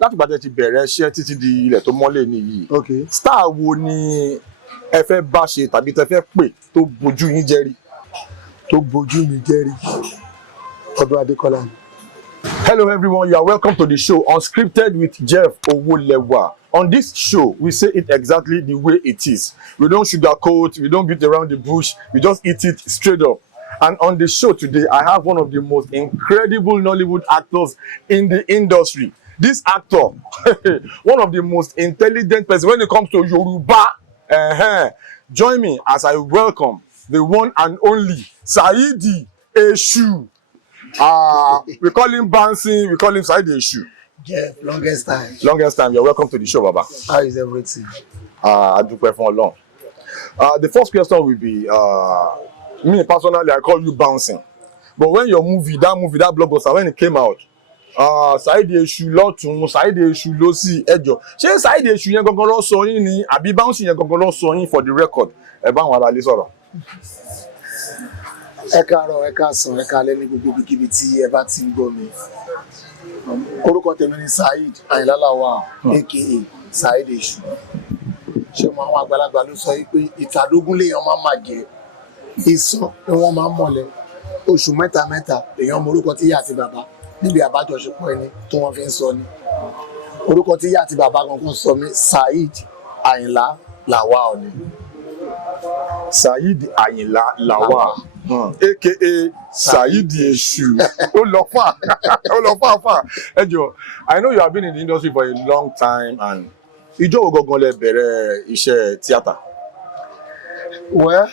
láti ìgbà tí ti bẹ̀rẹ̀ iṣẹ́ títí di ilẹ̀ tó mọ́lẹ̀ nìyí. Okay. Star wo ni ẹ fẹ́ bá ṣe tàbí tẹ fẹ́ pè tó bojú yín jẹ́rí? Tó bojú mi jẹ́rí. Ọdún Adékọ́lá. Hello everyone, you are welcome to the show Unscripted with Jeff Owolewa. On this show, we say it exactly the way it is. We don't sugarcoat, we don't beat around the bush, we just eat it straight up. And on the show today, I have one of the most incredible Nollywood actors in the industry. This actor, one of the most intelligent person when it comes to Yoruba. Join me as I welcome the one and only Saidi Eshu. We call him Bouncing, we call him Saidi Eshu. Jeff, longest time. Longest time. You're welcome to the show, Baba. How is everything? I do pray for long. The first question will be, me personally, I call you Bouncing. But when your movie, that blockbuster, when it came out, Saidi Eshu lọ́tùn, Saidi Eshu lósì, ẹjọ́. Ṣé Saidi Eshu yẹn gangan ló sọ yín ni, àbí Bouncing yẹn gangan ló sọ yín for the record? Ẹ bá àwọn ará ilé sọ̀rọ̀. Ẹ káàárọ̀, ẹ káàsán, ẹ káalẹ́ ní gbogbo ibikíbi tí ẹ bá ti ń gbọ́ mi. Orúkọ tèmi ni Saheed Ayinla Lawal, aka Saidi Eshu. Ṣé mo àwọn àgbàlagbà ló sọ pé ìtàdógún léèyàn máa jẹ ìsàn ni wọ́n máa ń mọ̀lẹ́. Oṣù mẹ́ta èèyàn mọ orúkọ tí ìyá àti bàbá níbi àbájọṣepọ̀ ẹni tí wọ́n fi ń sọ ni. Orúkọ tí ìyá àti bàbá gangan sọ mí Saheed Ayinla Lawal ni. Saheed Ayinla Lawal. AKA Saidi Eshu. Ó lọ far. Ẹjọ́, I know you have been in the industry for a long time and ìjọ́ wo gangan lẹ bẹ̀rẹ̀ iṣẹ́ tíátà? Well,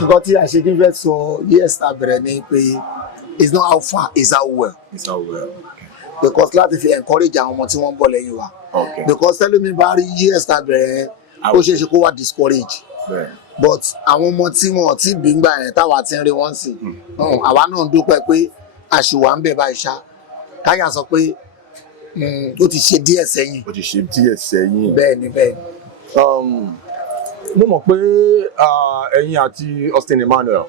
nǹkan tí àṣekí fẹ́ sọ yes ta bẹ̀rẹ̀ ni pé it's not how far, it's how well. It's how well. Because láti fi encourage àwọn ọmọ tí wọ́n ń bọ̀ lẹ́yìn wa. Okay. Because tẹ́lómi bá rí yes ta bẹ̀rẹ̀ ó ṣeé ṣe kó wá discourage. Yeah. But àwọn ọmọ tí wọn ti bí ngbà yẹn táwa ti ń rí wọn sí àwa náà ń dúpẹ́ pé àṣìwà ń bẹ̀ báyìí ṣá káyà sọ pé ó ti ṣe díẹ̀ sẹ́yìn. Ó ti ṣe díẹ̀ sẹ́yìn. Bẹ́ẹ̀ni. Mo mọ̀ pé ẹ̀yin àti Austin Emmanuel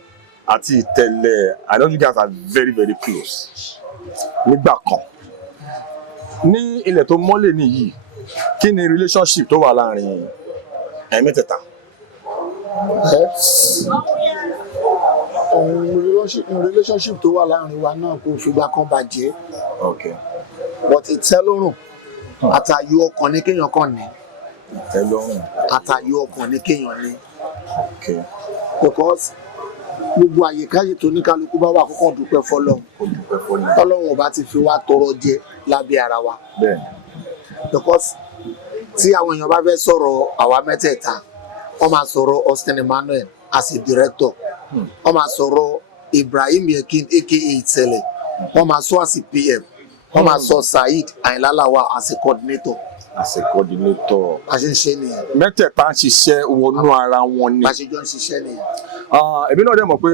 àti Ìtẹ̀lẹ̀, I know you guys are very very close. Nígbà kan ní ilẹ̀ tó mọ́lẹ̀ nìyí, kí ni relationship tó wà láàrin ẹ̀mẹ́tẹ̀ẹ̀ta? Relationship tó wà láàrin wa náà kò fìgbà kan bàjẹ́. Okay. But ìtẹ́lọ́rùn àtàyò ọkàn ní kéèyàn kàn ní. Ìtẹ́lọ́rùn. Àtàyò ọkàn ní kéèyàn ní. Okay. Because gbogbo àyíkáyé tó ní kálukú bá wà kọ́kọ́ dúpẹ́ fọ́lọ́run. Kò dúpẹ́ fọ́lọ́run. Ọlọ́run ò bá ti fi wá tọrọ jẹ lábẹ́ ara wa. Bẹ́ẹ̀ni. Because tí àwọn èèyàn bá fẹ́ sọ̀rọ̀ àwa mẹ́tẹ̀ẹ̀ta, wọ́n máa sọ̀rọ̀ Austin Emmanuel as a director. Wọ́n máa sọ̀rọ̀ Ibrahim Yekin aka Ìtẹ̀lẹ̀. Wọ́n máa sọ as a PM. Wọ́n máa sọ Saheed Ayinla Lawal as a coordinator. As a coordinator. Bá ṣe ń ṣe nìyẹn. Mẹ́tẹ̀ẹ̀ta ń ṣiṣẹ́ wọnú ara wọn ni. Bá ṣe jọ ń ṣiṣẹ́ nìyẹn. Èmi náà dẹ̀ mọ̀ pé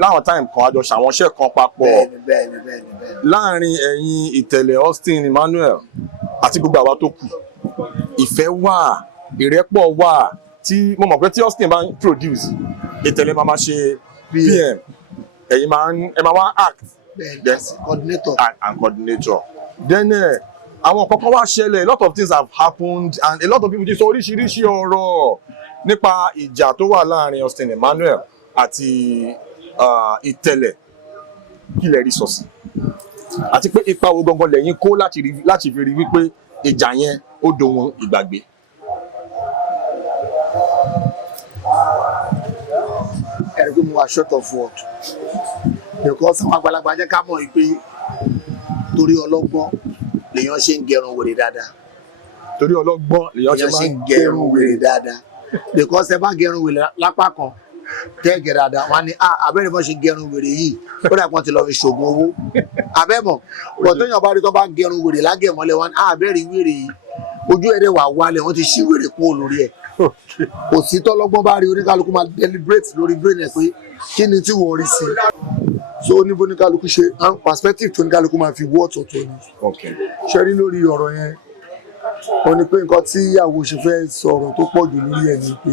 láwọn time kan a jọ ṣàwọn iṣẹ́ kan papọ̀. Bẹ́ẹ̀ni. Láàrin ẹ̀yin Ìtẹ̀lẹ̀ Austin Emmanuel àti gbogbo àwa tó kù. Ìfẹ́ wà, ìrẹ́pọ̀ wà. Tí mo mọ̀ pé tí Austin bá ń produce, Ìtẹ̀lẹ̀ máa ṣe PM. Ẹ̀yin máa wá act. Bẹ́ẹ̀ni, coordinator. And coordinator. Then àwọn kankan wá ṣẹlẹ̀, a lot of things have happened and a lot of people ti sọ oríṣiríṣi ọ̀rọ̀ nípa ìjà tó wà láàrin Austin Emmanuel àti Ìtẹ̀lẹ̀. Kí lẹ rí sọ sí? Àti pé ipa wo gangan lẹ́yìn kó láti fi rí wípé ìjà yẹn ó dohun ìgbàgbé. Ẹ̀rí pé mo wà short of word. Because àwọn àgbàlagbà jẹ́ ká mọ̀ pé torí ọlọ́gbọ́n lèèyàn ṣe ń gẹrun wèrè dáadáa. Torí ọlọ́gbọ́n lèèyàn ṣe ń gẹrun wèrè dáadáa. Because ẹ bá gẹrun wèrè lápá kan tẹ́ẹ̀gẹ̀ dáadáa wọ́n á ní abẹ́rẹ́ bọ́ ṣe gẹrun wèrè yìí ó dà pọ́n ti lọ fi ṣògùn owó. Abẹ́mọ̀ bọ̀ tóyàn bá rí tó bá gẹrun wèrè lágẹ̀mọ́lẹ̀ wọn abẹ́rẹ́ wèrè yìí ojú ẹ̀rẹ́ wà wálẹ̀ wọ́n ti ṣí wèrè kúrò lórí ẹ̀. Kò sí tọ́lọ́gbọ́n bá rí oníkálukú máa deliberate lórí brain ẹ̀ pé kí ni tí wọ́n rí sí. So oníbo oníkálukú ṣe perspective tó oníkálukú máa fi wọ́ ọ̀tọ̀ọ̀tọ̀ ni. Ṣe rí lórí ọ̀rọ̀ yẹn wọ́n ní pé nǹkan tí ìyàwó ṣe fẹ́ sọ̀rọ̀ tó pọ̀ jù lórí ẹ̀ ni pé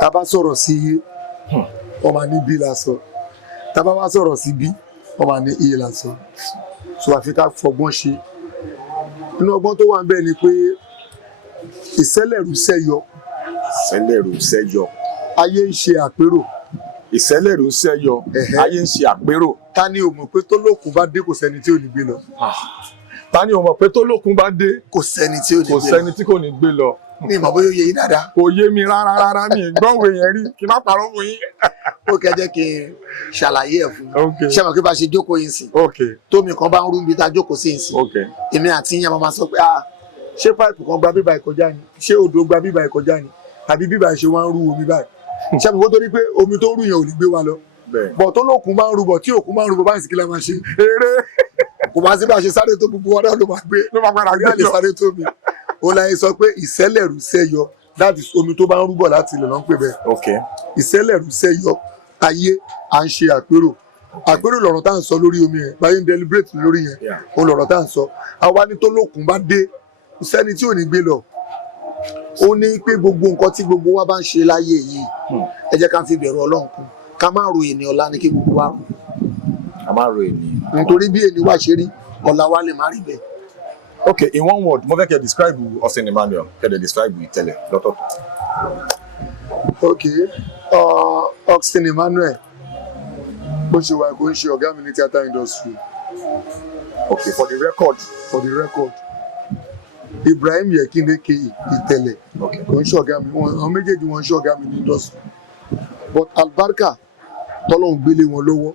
tá a bá sọ̀rọ̀ sí ọmọ ní bí lásán tá a bá wá sọ̀rọ̀ sí bí ọmọ ní iye lásán so àfi ká fọgbọ́n ṣe inú ọgbọ́n tó wà ń bẹ̀ ni pé ìṣẹ̀lẹ̀rú sẹ́yọ. ìṣẹ̀lẹ̀rú sẹ́yọ. Ayé ń ṣe àpérò. ìṣẹ̀lẹ̀rú sẹ́yọ. ayé ń ṣe àpérò. Ta ni o mọ̀ pé tó lókun bá dé kò sẹ́ni tí ò ní gbé lọ? Ta ni o mọ̀ pé tó lókun bá dé kò sẹ́ni tí ò ní gbé lọ? kò sẹ́ni tí kò ní gbé lọ. Ní ìmọ̀ bóyá ó yẹ yín dáadáa. Kò yé mi rárá mi gbọ́wé yẹn rí kí n má parọ́ fún yín. Ó kẹ́ jẹ́ kí n ṣàlàyé ẹ̀ fún Okay. yín. Ṣé mo kí bá ṣe jókòó yín sí? Okay. Tómi kan bá ń rú níbi tá a jókòó sí yín sí. Okay. Èmi àti yín máa sọ pé ṣé páìpù kan gba bíbá ìkọjá ni? Ṣé odò gba bíbá ìkọjá ni? Àbí bíbá ìṣe wá ń rú omi báyìí? Ṣé mo kó torí pé omi tó ń rú yẹn ò ní gbé wa lọ? Bọ̀ tó lókun máa ń rú bọ̀ tí òkun máa ń rú bọ̀ báyìí sì kí la máa ṣe. Eré. Kò máa sí bá a ṣe sáré tó gbogbo wọn náà ló máa gbé. Ló máa padà gbé lọ. Sáré tó mi. Ó láyé sọ pé ìṣẹ̀lẹ̀rú sẹ́yọ. That is omi tó bá ń rúbọ̀ láti ilẹ̀ ló ń pè bẹ́ẹ̀. Okay. Ìṣẹ̀lẹ̀rú sẹ́yọ. Ayé à ń ṣe àpérò. Àpérò lọ̀rọ̀ tá à ń sọ lórí omi yẹn. Báyìí ń deliberate lórí yẹn. Ó lọ̀rọ̀ tá à ń sọ. Àwa ní tó lókun bá dé. Kò sẹ́ni tí ò ní gbé lọ. Ó ní pé gbogbo nǹkan tí gbogbo wa bá ń ṣe láyé yìí. Ẹ jẹ́ ká fi bẹ̀rù Ọlọ́run kún. Ká má ro ènìyàn ọ̀la ní kí gbogbo wa rò. Ká má ro ènìyàn. Nítorí bí ènìyàn wá ṣe rí, ọ̀la wa lè má rí bẹ́ẹ̀. Okay, in one word, mo fẹ́ kẹ́ describe Austin Emmanuel, kẹ́ dẹ̀ describe Ìtẹ̀lẹ̀ lọ́tọ̀ọ̀tọ̀. Okay, Austin Emmanuel, bó ṣe wà kó ń ṣe ọ̀gá mi ní theatre industry. Okay, for the record. Ibrahim Yekinde ke Ìtẹ̀lẹ̀, Okay. kò ń ṣe ọ̀gá mi, àwọn méjèèjì wọn ń ṣe ọ̀gá mi ní industry. But albarka tọ́lọ́run gbélé wọn lọ́wọ́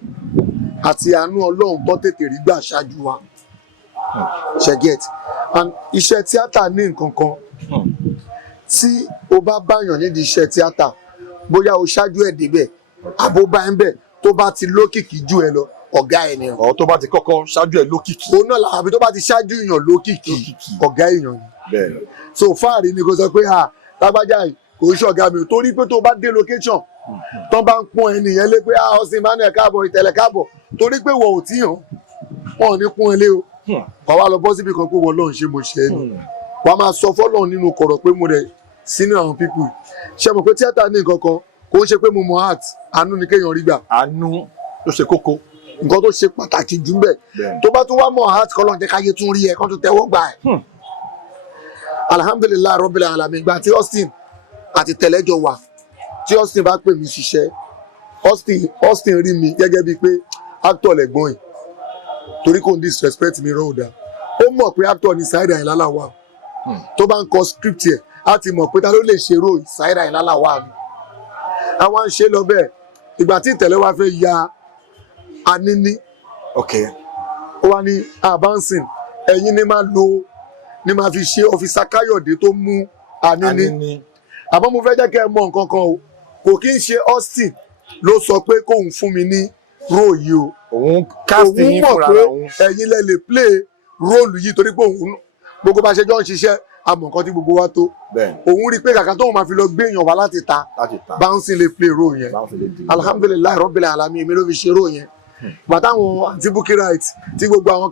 àti àánú Ọlọ́run tó tètè rí gbà ṣáájú wa. Ṣe get, and iṣẹ́ tíátà ní nǹkan kan tí o bá báyàn nídìí iṣẹ́ tíátà bóyá o ṣáájú ẹ̀ débẹ̀ àbó bá ń bẹ̀ tó bá ti lókìkí jù ẹ lọ ọ̀gá ẹ̀ nìyẹn. Ọ̀ tó bá ti kọ́kọ́ ṣáájú ẹ̀ lókìkí. Òun náà làwọn àbí tó bá ti ṣáájú èèyàn lókìkí ọ̀gá èèyàn ni. Bẹ́ẹ̀. So fáàrí ni kò sọ pé lágbájá yìí kò ń ṣọ̀gá mi ò torí pé tó bá dé location tó bá ń pọ́n ẹnìyẹn lé pé Austin Emmanuel káàbọ̀ Ìtẹ̀lẹ̀ káàbọ̀ torí pé wọ́n ò tí hàn wọ́n ò ní pọ́n ẹ lé o. Wàá wá lọ bọ́ síbi kan pé wọ́n lọ́run ṣe mo ṣe é ni. Wàá máa sọ fọ́lọ́run nínú kọ̀rọ̀ pé mo rẹ̀ sínú àwọn pípù. Ṣé mo pé tíátà ní nǹkan kan kò ń ṣe pé mo mọ art àánú ni kéèyàn rí gbà. Àánú ló ṣe kókó. Nǹkan tó ṣe pàtàkì jù bẹ́ẹ̀ tó bá tún wá mọ art kọ́lọ́n jẹ́ káyé tún rí ẹ kán tún tẹ́wọ́ gbà ẹ̀. Alhamdulilayi Rabbil Alamin ìgbà tí Austin àti Tẹ̀lẹ́jọ wà tí Austin bá pè mí ṣiṣẹ́ Austin rí mi gẹ́gẹ́ bíi pé actor lẹ̀gbọ́n yìí torí kò ń disrespect mi rọ́ọ̀dà ó mọ̀ pé actor ni Saheed Àyìnlá Lawal tó bá ń kọ script yẹn á ti mọ̀ pé ta ló lè ṣe role Saheed Àyìnlá Lawal mi. Àwọn à ń ṣe lọ bẹ́ẹ̀ ìgbà tí Ìtẹ̀lẹ̀ wá fẹ́ ya Anini Okay. ó wá ní Abansin ẹ̀yin ni máa fi ṣe Ọ̀físà Káyọ̀dé tó mú Anini àmọ́ mo fẹ́ jẹ́ kẹ́ ẹ mọ̀ nǹkan kan o kò kí ń ṣe Austin ló sọ pé kóun fún mi ní role yìí o. Òun casting yín fúnra òun òun. mọ̀ pé ẹ̀yin lẹ lè play role yìí torí pé òun gbogbo bá ṣe jọ ń ṣiṣẹ́ àmọ́ nǹkan tí gbogbo wa tó. Bẹ́ẹ̀. Òun rí i pé kàkà tóun máa fi lọ gbé èèyàn wá láti ta Bouncing lè play role yẹn. Alhamdulilayi Rabbil Alamin èmi ló fi ṣe role yẹn. Bàtà àwọn àti Bukky Wright tí gbogbo àwọn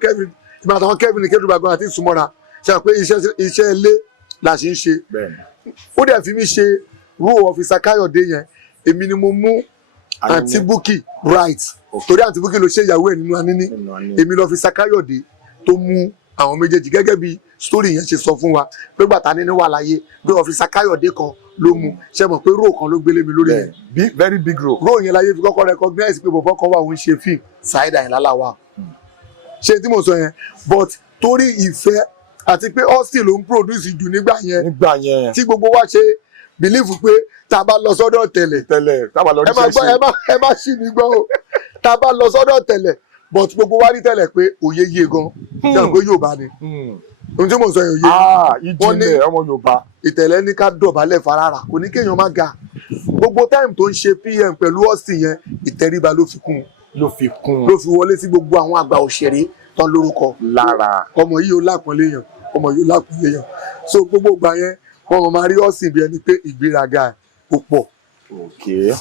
Kevin Kedubagan àti Sumora ṣe pé iṣẹ́ ilé la ṣe ń ṣe. Ó dẹ̀ fi mí ṣe role Ọ̀físà Káyọ̀dé yẹn èmi ni mo mú àti Bukky Wright torí àti Bukky ló ṣe ìyàwó ẹ̀ nínú Anini èmi l'Ọ̀físà Káyọ̀dé tó mú àwọn méjèèjì gẹ́gẹ́ bí story yẹn ṣe sọ fún wa pé gbàtà Anini wà láyé pé Ọ̀físà Káyọ̀dé kan ló mú ṣe mọ̀ pé role kan ló gbélé mi lórí yẹn. Very big role. Role yẹn láyé fi kọ́kọ́ recognize pé bọ̀bọ̀ kan wà òun ṣe fíìmù Saheed Àyìnlá Lawal ṣé tí mo sọ yẹn but torí ìfẹ́ àti pé Austin ló ń produce jù nígbà yẹn tí gbogbo wa ṣe believe pé tá a bá lọ sọ́dọ̀ Tẹ̀lẹ̀ tá a bá lọ rí ṣẹ́ṣẹ́ ẹ má ṣì mí gbọ́ o tá a bá lọ sọ́dọ̀ Tẹ̀lẹ̀ but gbogbo wa rí Tẹ̀lẹ̀ pé òye yé gan ṣe pé Yorùbá ni ohun tí mo sọ yẹn òye ìjìnlẹ̀ ọmọ Yorùbá. Ìtẹ̀lẹ̀ ní ká dọ̀bálẹ̀ farara kò ní kéèyàn má ga gbogbo time tó ń ṣe PM pẹ̀lú Austin yẹn ìtẹríba ló fi kún ló fi wọlé sí gbogbo àwọn àgbà òṣèré tán lórúkọ lára ọmọ yìí ó lápọnlé yàn so gbogbo ìgbà yẹn wọn máa rí Austin bí ẹni pé ìgbéraga ó pọ̀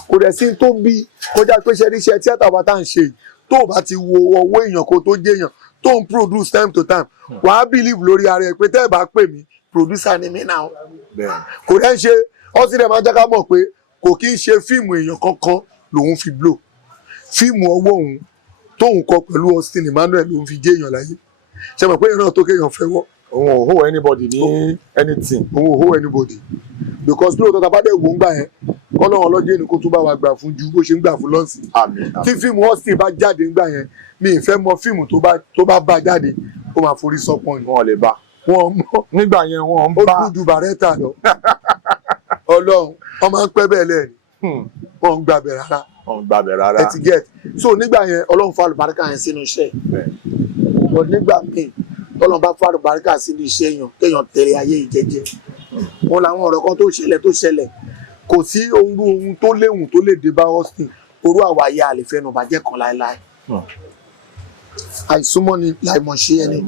kò dẹ̀ sí tó bí kọjá pé iṣẹ́ tíátà wa tá à ń ṣe tó o bá ti wo ọwọ́ èèyàn kó tó jẹ́yàn tó ń produce time to time wàá believe lórí ara ẹ pé tẹ́ ẹ bá pè mí producer ni mí náà kò dẹ̀ ń ṣe Austin dẹ̀ máa jẹ́ ká mọ̀ pé kò kí ń ṣe fíìmù èèyàn kankan lòun fi blow fíìmù ọwọ́ òun tóun kọ pẹ̀lú Austin Emmanuel lòun fi jẹ́ èèyàn láyé ṣe mọ̀ pé èèyàn náà tó kéèyàn fẹ́ wọ́ òun ò hold anybody ní anything. òun ò hold anybody because lóòótọ́ tá a bá dẹ̀ wò ń gbà yẹn kọ́lọ́run ọlọ́jọ́ ènìyàn kó tún bá wa gbà fún ju bó ṣe ń gbà fún lọ́sìn. àmín tí fíìmù Austin bá jáde ń gbà yẹn mi ì fẹ́ mọ fíìmù tó bá jáde ó máa forí sọpọ́n ni. wọn lè bá wọn mọ nígbà yẹn wọn ń ó bá dùn ju bàrẹ́tà lọ ọlọ́run wọn máa ń pẹ́ bẹ́ẹ̀ lẹ́ẹ̀ni wọn ń gbàbẹ̀ rárá wọn gbàbẹ rárá. ẹ ti get so nígbà yẹn ọlọ́run fa àlùbáríkà yẹn sínú iṣẹ́ but nígbà míì ọlọ́run bá fa àlùbáríkà sínú iṣẹ́ yẹn kéèyàn tẹ̀lé ayé ìjẹ́jẹ́ wọn làwọn ọ̀rọ̀ kan tó ṣẹlẹ̀ kò sí ohun tó léwu tó lè dé bá Austin orú àwa ayé àlefẹ́nu bàjẹ́ kan láéláé àìsúnmọ́ ni láìmọ̀ṣe ẹni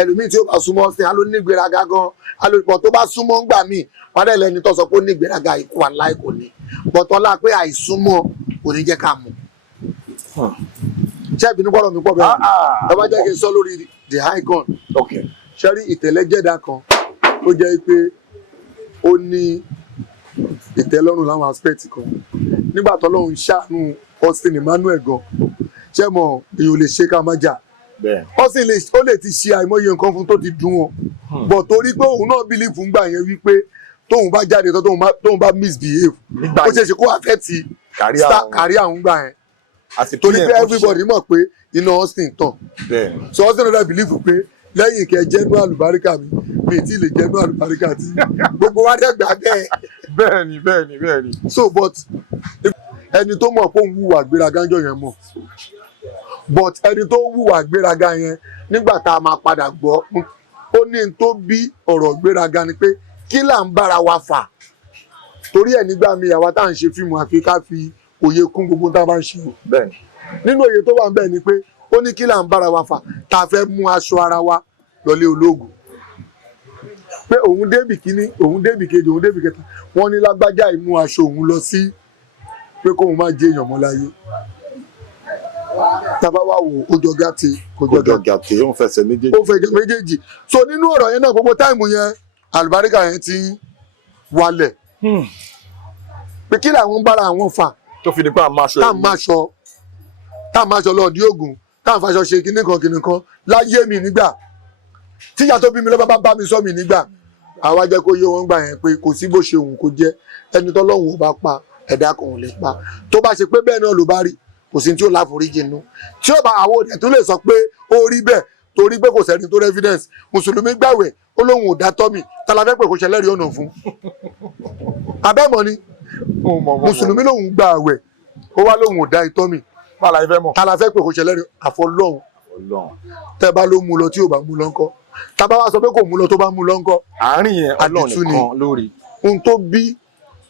ẹlòmíì tí ó bá súnmọ́ Austin á ló ní ìgbéraga gan alòpọ̀ tó bá súnmọ́ ń gbà míì wọn dẹ̀ lẹni tó sọ pé ó ní ìgbéraga ikú wà láì kò ní bọ̀tọ́lá pé àìsúnmọ́ kò ní jẹ́ ká mọ̀ ṣé ìbínú gbọ́dọ̀ mi pọ̀ bẹ́ẹ̀ ẹ bá jẹ́ kí n sọ lórí the high gun ṣe rí ìtẹ̀lẹ́jẹ̀dá kan ó jẹ́ pé ó ní ìtẹ́lọ́rùn láwọn aspect kan nígbà tó lọ́hùn ṣàánú Austin Emmanuel gan ṣé mọ̀ èèyàn lè ṣe ká má jà Austin ó lè ti ṣe àìmọye nǹkan fún tó ti dùn wọn bọ̀ torí pé òun náà believe fún gbà yẹn wípé tóun bá jáde tán tóun bá misbehave ó ṣe é ṣe kó affect kárí àwọn gbà yẹn torí pé everybody mọ̀ pé iná Austin tàn so Austin náà believe pé lẹ́yìn kẹ́ jẹ́nu àlùbáríkà mi tí lè jẹ́nu àlùbáríkà tí gbogbo wa dẹ́gbà bẹ́ẹ̀. bẹ́ẹ̀ni. so but ẹni tó mọ̀ pé òun wùwà gbéraga ńjọ́ yẹn mọ̀ but ẹni tó wùwà gbéraga yẹn nígbà tá a máa padà gbọ́ ó ní n tó bí ọ̀rọ̀ gbéraga ni pé kí là ń bára wa fà torí ẹ̀ nígbà míì àwa tá à ń ṣe fíìmù àfi ká fi òye kún gbogbo tá a bá ń ṣe o nínú òye tó wà ń bẹ̀ ni pé ó ní kí là ń bára wa fà tá a fẹ́ mú aṣọ ara wa lọlé ológun pé òun débì kíní òun débì kejì òun débì kẹta wọ́n ní lágbájá ìmú aṣọ òun lọ sí pé kóun má jẹ èèyàn mọ́ láyé tábà wá wò ó jọ gàtè kò jọ gàtè ó ń fẹsẹ̀ méjèèjì. ó fẹsẹ̀ méjèèjì so nínú ọ̀rọ̀ yẹn náà gbogbo táìmù yẹn àlùbáríkà yẹn ti ń wálẹ̀ pé kí làwọn ń bára àwọn fà tó fi ní pé tá à ń máṣọ lọ́ọ̀dí ògùn tá à ń faṣọ ṣe kinní kan láyé mi nígbà tíjà tó bí mi lọ́ba bá mi sọ mi nígbà àwa jẹ́ kó yé wọn gbà yẹn pé kò sí bó ṣe wù kó jẹ́ ẹni tọ́lọ́hun ò bá pa ẹ̀dá kan ò lè pa tó bá ṣe pé bẹ́ẹ̀ náà ló bá rí kò sí tí ó láforíjì nù tí ó bá àwọn òde tó lè sọ pé ó rí bẹ́ẹ̀ torí pé kò sẹ́ni tó evidence mùsùlùmí gbàwẹ̀ ó lóun ò dá tọ́mì tàlàfẹ́ pé kò ṣẹlẹ́rìí ọ̀nà fún abẹ́mọ̀ ni mùsùlùmí lòun gba àwẹ̀ ó wá lóun ò dá ìtọ́mì tàlàfẹ́ pé kò ṣẹlẹ́rìí àfọlọ́hun tẹ́ bá ló mú lọ tí ò bá mú lọ ńkọ́ tábà wá sọ pé kò mú lọ tó bá mú lọ ńkọ́ àárín yẹn Ọlọ́run nìkan lórí ohun tó bí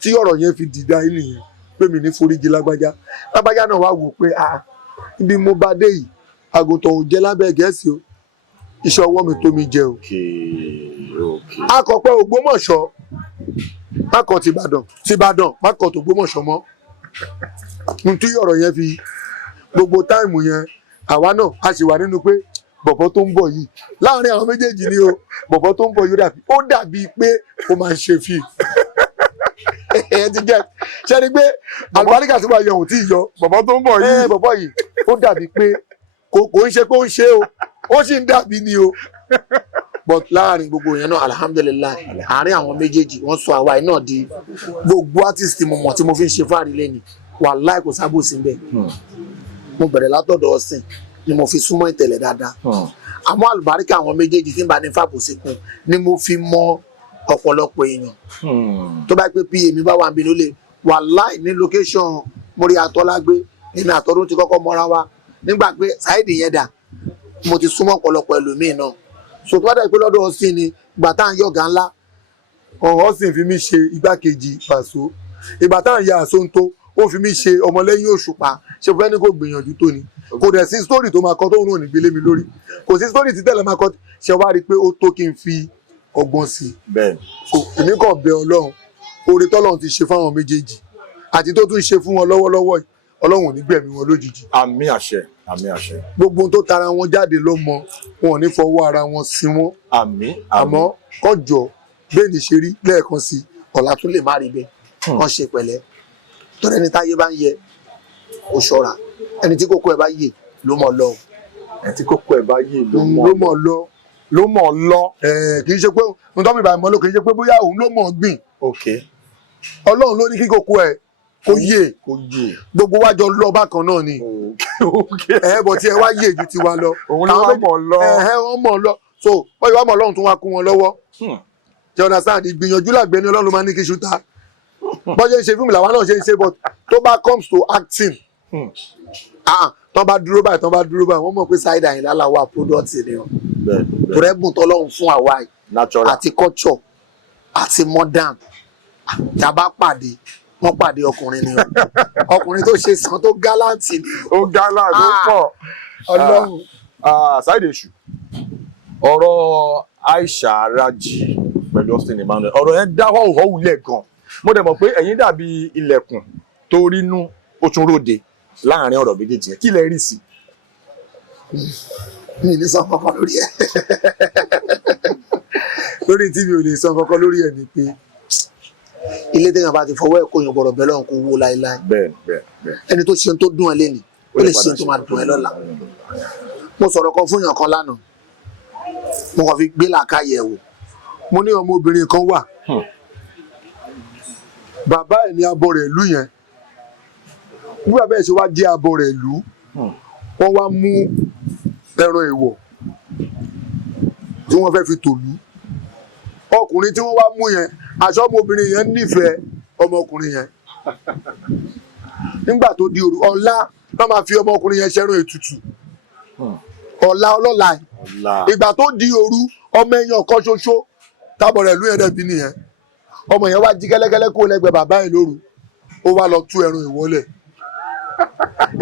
tí ọ̀rọ̀ yẹn fi dìda yín nìyẹn pé mi ní foríjì lágbájá náà wá wò pé ibi mo bá dé yìí àgùntàn ò jẹ lábẹ́ Gẹ̀ẹ́sì o iṣẹ́ ọwọ́ mi tó mi jẹ o akọ̀pẹ́ Ògbómọ̀ṣọ́ mákọ̀ tìbàdàn mákọ̀ tó Ògbómọ̀ṣọ́ mọ́ ohun tí ọ̀rọ̀ yẹn fi gbogbo táìmù yẹn àwa náà a sì wà nínú pé bọ̀bọ̀ tó ń bọ̀ yìí láàrin àwọn méjèèjì ni o bọ̀bọ̀ tó ń bọ̀ yìí ó dàbí pé ó máa ń ṣe fíìmù ẹ ti jẹ ṣe ni pé àlùbáríkà tí wàá yọ òun tí ì yọ bọ̀bọ̀ tó ń bọ̀ yìí bọ̀bọ̀ yìí ó dàbí pé kò ń ṣe pé ó ń ṣe o ó sì ń dàbí ni o but láàrin gbogbo yẹn náà alhamdulilayi àárín àwọn méjèèjì wọ́n sọ àwa yìí náà di gbogbo artist mo mọ̀ tí mo fi ń ṣe fáàrí lẹ́ni wàláì kò sábòsí bẹ́ẹ̀ mo bẹ̀rẹ̀ látọ̀dọ̀ Austin ni mo fi súnmọ́ ìtẹ̀lẹ̀ dáadáa àmọ́ àlùbáríkà àwọn méjèèjì tí ń bá ní fàbòsí kún ni mo fi mọ ọ̀pọ̀lọpọ̀ èèyàn tó bá pé pa mi bá wà níbi ló lè wàláì ní location mórí Atọ́lágbé èmi àtọ́dún ti kọ́kọ́ mọ́ra wa nígbà pé Saidi yẹn dà mo ti súnmọ́ ọ̀pọ̀lọpọ̀ ẹlòmíì náà so tó bá dẹ̀ pé lọ́dọ̀ Austin ni ìgbà tá à ń yọ̀gá ńlá Austin fi mí ṣe igbákejì Paso ìgbà tá à ń ya Àsonto ó fi mí ṣe ọmọlẹ́yìn Òṣùpá ṣe fẹ́ ní kò gbìyànjú tó ni kò dẹ̀ sí story tó máa kọ tóun náà ní gbélé mi lórí kò sí story tí tẹ́lẹ̀ máa kọ ṣe wá rí i pé ó tó kí n fi ọgbọ́n sí i bẹ́ẹ̀ èmi kàn bẹ Ọlọ́run oore tọ́lọ́run ti ṣe fáwọn méjèèjì àti tó tún ṣe fún wọn lọ́wọ́lọ́wọ́ yìí Ọlọ́run ò ní gbẹ̀mí wọn lójijì. àmín àṣẹ àmín àṣẹ. gbogbo tó tara wọn jáde lọ́mọ wọn ò ní fọwọ́ ara wọn sí wọn. àmín àmọ́ kọjọ bẹ́ẹ̀ ni ṣe rí lẹ́ẹ̀kan sí ọ̀la tún lè má rí bẹ́ẹ̀ kàn ṣe pẹ̀lẹ́ torí ẹni táyé bá ń yẹ ó ṣọ́ra ẹni tí kókó ẹ bá yè ló mọ̀ lọ. ẹni tí kókó ẹ bá yè ló mọ̀ lọ ló mọ̀ lọ. kì í ṣe pé ohun tó mi bá mọ́ ló kì í ṣe pé bóyá òun ló mọ̀ gbìn. Ọlọ́run ló ní kí kókó ẹ̀ kó yé gbogbo wa jọ lọ bákan náà ni. Bọ̀ tí ẹ wá yé ju tiwa lọ. Òun ló wá mọ̀ lọ. Wọ́n mọ̀ lọ so wọ́n yìí wá mọ̀ Ọlọ́run tún wá kún wọn lọ́wọ́. Ṣé understand ìgbìyànjú làgbẹ́ni Ọlọ́run máa ní kí ṣúta. Bọ́ ṣe ń ṣe fíìmù làwọn náà ṣe ń ṣe but tó bá comes to acting tán bá dúró báyìí wọ́n mọ̀ pé Saheed Àyìnlá làwọn product ni o. Rẹ́bùn tọ́lọ́run fún àwa yìí àti culture àti modern tàbá pàdé wọ́n pàdé ọkùnrin ni o. Ọkùnrin tó ṣe sàn tó gáláǹtì ni ó gallant ó pọ̀. Ọlọ́run. Saheed Èṣù ọ̀rọ̀ Aisha Raji pẹ̀lú Austin Emmanuel ọ̀rọ̀ yẹn dá họ́wùlẹ̀ gan. Mo dẹ̀ mọ̀ pé ẹ̀yin dàbí ilẹ̀kùn tó rínú ó tún ròde láàrin ọ̀rọ̀ méjèèjì yẹn kí lẹ rí sí? Mi ní sọ kankan lórí ẹ̀ lórí tí mi ò lè sọ kankan lórí ẹ̀ ni pé ilé téèyàn bá ti fọwọ́ ẹ̀ kó yàn gbọ́dọ̀ bẹ́ẹ̀ lọ́hùn kó wó láéláé. Bẹ́ẹ̀. Ẹni tó ṣe tó dùn ẹ́ lénìí ó lè ṣe tó máa dùn ẹ́ lọ́la. Mo sọ̀rọ̀ kan fún yàn kan lánàá mo kàn fi gbé làákàyè wò mo ní ọmọbìnrin kan wà bàbá ẹ̀ ní abọ́ rẹ̀ ìlú yẹn bí bàbá ẹ̀ ṣe wá jẹ́ abọ́ rẹ̀ ìlú wọ́n wá mú ẹran èèwọ̀ tí wọ́n fẹ́ fi tòlú ọkùnrin tí wọ́n wá mú yẹn aṣọ ọmọbìnrin yẹn nífẹ̀ẹ́ ọmọkùnrin yẹn nígbà tó di òru ọ̀la wọ́n máa fi ọmọkùnrin yẹn ṣẹ́ràn ètùtù ọ̀la ọlọ́la ìgbà tó di òru ọmọ ẹ̀yàn kan ṣoṣo tábọ̀ rẹ̀ ìlú yẹn dẹ̀bi nìyẹn ọmọ yẹn wá jí kẹ́lẹ́kẹ́lẹ́ kó lẹ́gbẹ̀ẹ́ bàbá ẹ̀ lóru ó wá lọ tú ẹran ìwọ́lẹ̀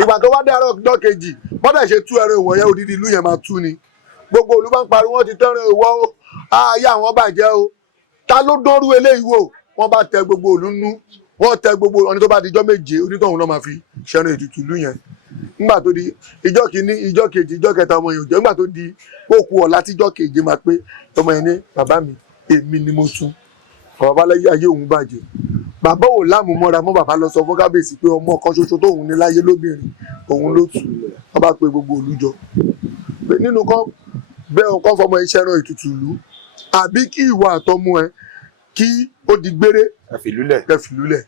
ìgbà tó wá dé àárọ̀ ọjọ́ kejì bọ́dẹ̀ ṣe tú ẹran ìwọ̀ yẹn odidi ìlú yẹn máa tú ni gbogbo olú bá ń pariwo wọ́n ti tẹ́ran ìwọ̀ o ayé àwọn bàjẹ́ o ta ló dọ́rú eléyìí wò wọ́n bá tẹ gbogbo òlú nú wọ́n tẹ gbogbo ọ̀nì tó bá di ijọ́ méje onítọ̀hún náà máa fi ṣẹran ètùtù ìlú yẹn nígbà tó di ijọ́ kìíní ijọ́ kejì ijọ́ kẹta ọmọ yẹn ò jẹ́ nígbà tó di òkú ọ̀la tíjọ́ keje máa pé ọmọ yẹn ní bàbá mi èmi ni mo tú bàbá láyé ayé òun bàjẹ́ bàbá ò láàmú mọ́ra mọ́ bàbá lọ sọ fún kábíyèsí pé ọmọ kan ṣoṣo tóun ní láyé lóbìnrin òun ló tù wọ́n bá pe gbogbo ìlú jọ nínú kan bẹ́ẹ̀ ọkàn fọmọ iṣẹ́ ran ètùtù ìlú àbí kí ìwà àtọmọ ẹ kí ó di gbére ẹ̀fìlúlẹ̀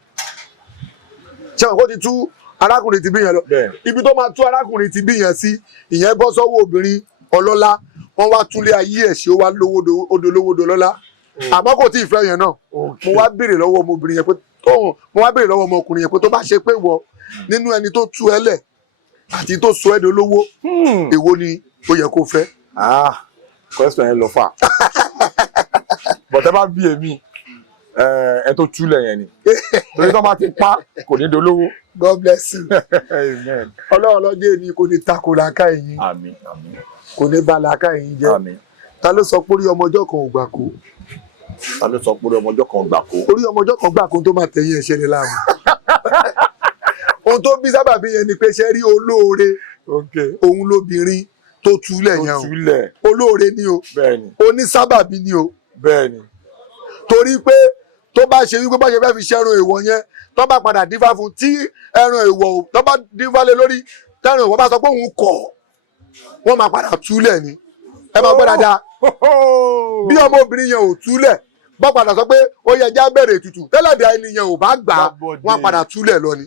ṣé wọn kó ti tú arákùnrin ti bí yẹn lọ ibi tó máa tú arákùnrin ti bí yẹn sí ìyẹn bọ́ sọ́wọ́ obìnrin ọlọ́lá wọ́n wá túlé ayé ẹ̀ ṣe ó wá lówó lọ́lá àmọ́ kò tí ì fẹ́ yẹn náà mo wá béèrè lọ́wọ́ ọmọbìnrin yẹn pé mo wá béèrè lọ́wọ́ ọmọkùnrin yẹn pé tó bá ṣe pé wọ nínú ẹni tó tú ẹ lẹ̀ àti tó sọ ẹ́ dolówó èwo ni ó yẹ kó fẹ́. question yẹn lọ fà bọ̀tẹ́ bá bí èmi ẹ tó túlẹ̀ yẹn ni torí tó bá ti pa kò ní dolówó. God bless you. Ọlọ́run lọ́jọ́ èmi kò ní takò làákà ẹ̀yìn kò ní ba làákà ẹ̀yìn jẹ́ ta ló sọ pé orí ọmọ ọjọ́ kan ò gbà kó. Ta ló sọ pé orí ọmọ ọjọ́ kan ò gbà kó. Orí ọmọ ọjọ́ kan gbà kó tó máa tẹ̀yìn ẹ̀ṣẹ̀ ni láàmú. Ohun tó bí sábàbí yẹn ni pé ṣe rí olóore òun lóbìnrin tó túlẹ̀ yẹn o olóore ni o onísábàbí ni o torí pé tó bá ṣe wípé bá ṣe fẹ́ fi ṣẹ́ran èèwọ̀ yẹn tó bá padà dífá fún tí ẹran èèwọ̀ tó bá dífá lé lórí tẹ́ran èèwọ̀ bá sọ pé òun kọ̀ wọ́n máa padà túlẹ̀ ni ẹ máa gbọ́ dáadáa bí ọmọbìnrin yẹn ò túlẹ̀ bọ́ padà sọ pé ó yẹ já bẹ̀rẹ̀ ètùtù tẹ́lẹ̀dẹ̀ ẹni yẹn ò bá gbà wọ́n padà túlẹ̀ lọ ni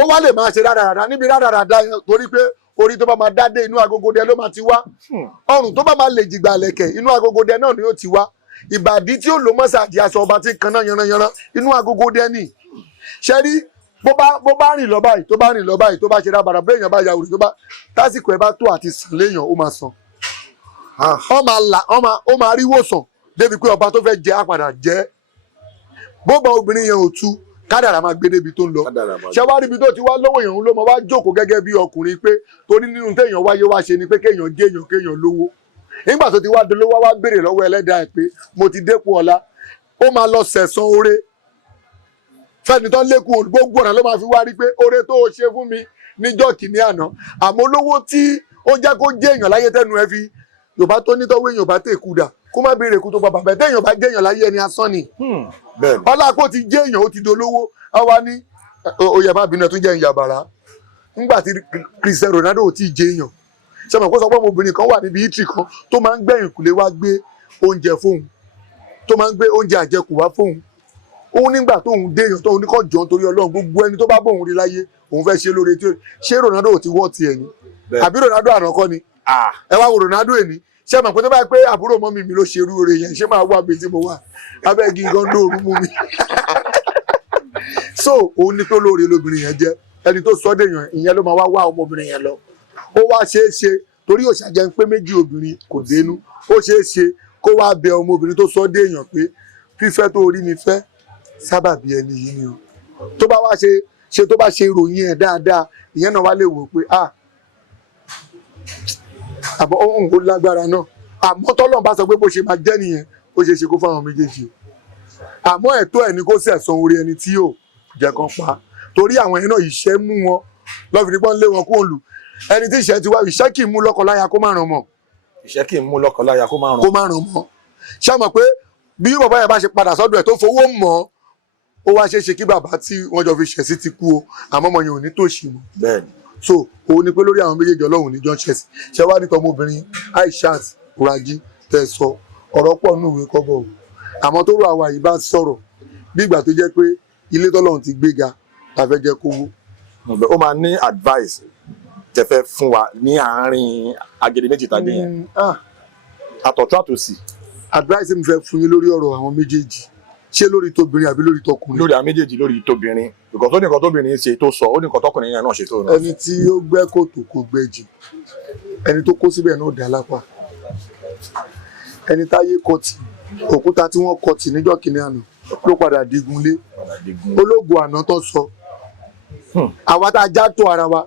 ó wá lè máa ṣe rádaràda níbi rádaràda yẹn torí pé orí tó bá máa dádé inú agogo dẹ ló máa ti wá ọrùn tó bá máa lè jìgbà lẹ̀kẹ̀ inú agogo dẹ náà ni ó ti wá ìbàdí tí ó lò mọ́sàdì aṣọ ọba tí kan náà yanranyanran inú agogo dẹ ni ṣe rí bó bá rìn lọ báyìí tó bá rìn lọ báyìí tó bá ṣe rábàrà bẹ́ẹ̀ yẹn bá ya òrì tó bá tásìkò ẹ bá tó àti sàn léèyàn ó máa sàn ó máa rí wòsàn débi pé ọba tó fẹ́ jẹ àpàdà jẹ́ bó bá obìnrin yẹn ò tú kádàrà máa gbé débi tó ń lọ ṣé wá ríbi tó ti wá lówó èèyàn ló mọ wá jókòó gẹ́gẹ́ bí ọkùnrin pé torí nínú téèyàn wáyé wá ṣe ni pé kéèyàn jẹ́ èèyàn kéèyàn lówó nígbà tó ti wá dolówó wá béèrè lọ́wọ́ ẹlẹ́dàá ẹ̀ pé mo ti dépò ọlá ó máa lọ sẹ̀san oore fẹ́ni tó ń lékun gbogbo ọ̀nà ló máa fi wá rí pé oore tó o ṣe fún mi níjọ́ kìíní àná àmọ́ olówó tí ó jẹ́ kó jẹ́ èèyàn láyé tẹ́nu ẹ fi yorùbá tó nítọ́wọ́ èèyàn bá tẹ̀ kú dà kó má béèrè kú tó pa bàbá téèyàn bá jẹ́ èèyàn láyé ẹni asán ni ọlápò ti jẹ́ èèyàn ó ti dolówó àwa ní oyè má bínú ẹ tún jẹ́ ìyàbàrá nígbà tí Cristiano Ronaldo ò tí ì jẹ́ èèyàn ṣe mọ̀ kó sọ pé ọmọbìnrin kan wà níbi ítì kan tó máa ń gbẹ̀yìn kùlé wá gbé oúnjẹ fóun tó máa ń gbé oúnjẹ àjẹkù wá fóun òun nígbà tóun déèyàn tóun ní kọ́ jọ nítorí Ọlọ́run gbogbo ẹni tó bá bóun rí láyé òun fẹ́ ṣe lóore tí ṣé Ronaldo ò ti wọ́ tiẹ̀ ni àbí Ronaldo àná kọ́ ni ẹ wá wo Ronaldo èní ṣé mọ̀ pé tó bá pé àbúrò mọ́mì mi ló ṣe irú oore yẹn ṣé máa wá bí tí mo wà abẹ́gi gan lóoru mú mi so òun ní pé olóore lóbìnrin yẹn jẹ́ ẹni tó sọ déèyàn ìyẹn ló máa wá wá ọmọbìnrin yẹn lọ ó wá ṣeé ṣe torí òṣàjẹ́ ń pé méjì obìnrin kò dénú ó ṣeé ṣe kó wá bẹ ọmọbìnrin tó sọ déèyàn pé fífẹ́ tó rí mi fẹ́ sábàbí ẹni yìí ni o tó bá wá ṣe tó bá ṣe ìròyìn ẹ̀ dáadáa ìyẹn náà wá lè wò pé àbọ̀ ohun kò lágbára náà àmọ́ tọ́lọ́run bá sọ pé bó ṣe máa jẹ́ nìyẹn ó ṣeé ṣe kó fáwọn méjèèjì àmọ́ ẹ̀tọ́ ẹ̀ ni kó sẹ̀san orí ẹni tí yóò jẹ́ kan pa torí àwọn ẹ̀yìn náà ìṣẹ́ mú wọn lọ́fìdí pọ́n lé wọn kó lù ẹni tí ìṣẹ́ ti wá ìṣẹ́ kì í mú lọ́kọláya kó má ràn mọ́ ìṣẹ́ kì í mú lọ́kọláya kó má ràn mọ́ ṣá mọ̀ pé bí bàbá yẹn bá ṣe padà sọ́dọ̀ ẹ̀ tó fowó mọ́ ó wá ṣeé ṣe kí bàbá tí wọ́n jọ fi ṣẹ̀ sí ti kú o àmọ́ ọmọ yẹn ò ní tòṣì mọ́ bẹ́ẹ̀ni so òun ni pé lórí àwọn méjèèjì Ọlọ́run ní John Chelsea ṣe wá ní tọmọbìnrin Aishat Kuraji tẹ sọ ọ̀rọ̀ pọ̀ nínú ìwé kọ́bọ̀ o àmọ́ tó rọ àwa yìí bá sọ̀rọ̀ bí ìgbà tó jẹ́ pé ilé tọ́lọ́run ti gbéga la fẹ́ jẹ́ kówó. ó máa ní advice tẹ́ fẹ́ fún wa ní àárín agede méjì tàbí yẹn àtọ̀tún àtòsì. advice mi fẹ́ fún yín lórí ọ̀rọ̀ àwọn méjèèjì ṣé lórí tóbìnrin àbí lórí tọkùnrin. lórí àwọn méjèèjì lórí tóbìnrin because ó ní nǹkan tóbìnrin ṣe tó sọ ó ní nǹkan tọkùnrin yẹn náà ṣe tó náà. ẹni tí ó gbẹ́ kòtò kò gbẹ́ jì ẹni tó kó síbẹ̀ náà dá lápá ẹni táyé kọtì òkúta tí wọ́n kọtì níjọ́ kìíní àná ló padà digun lé ológun àná tó sọ àwa tá a já tó ara wa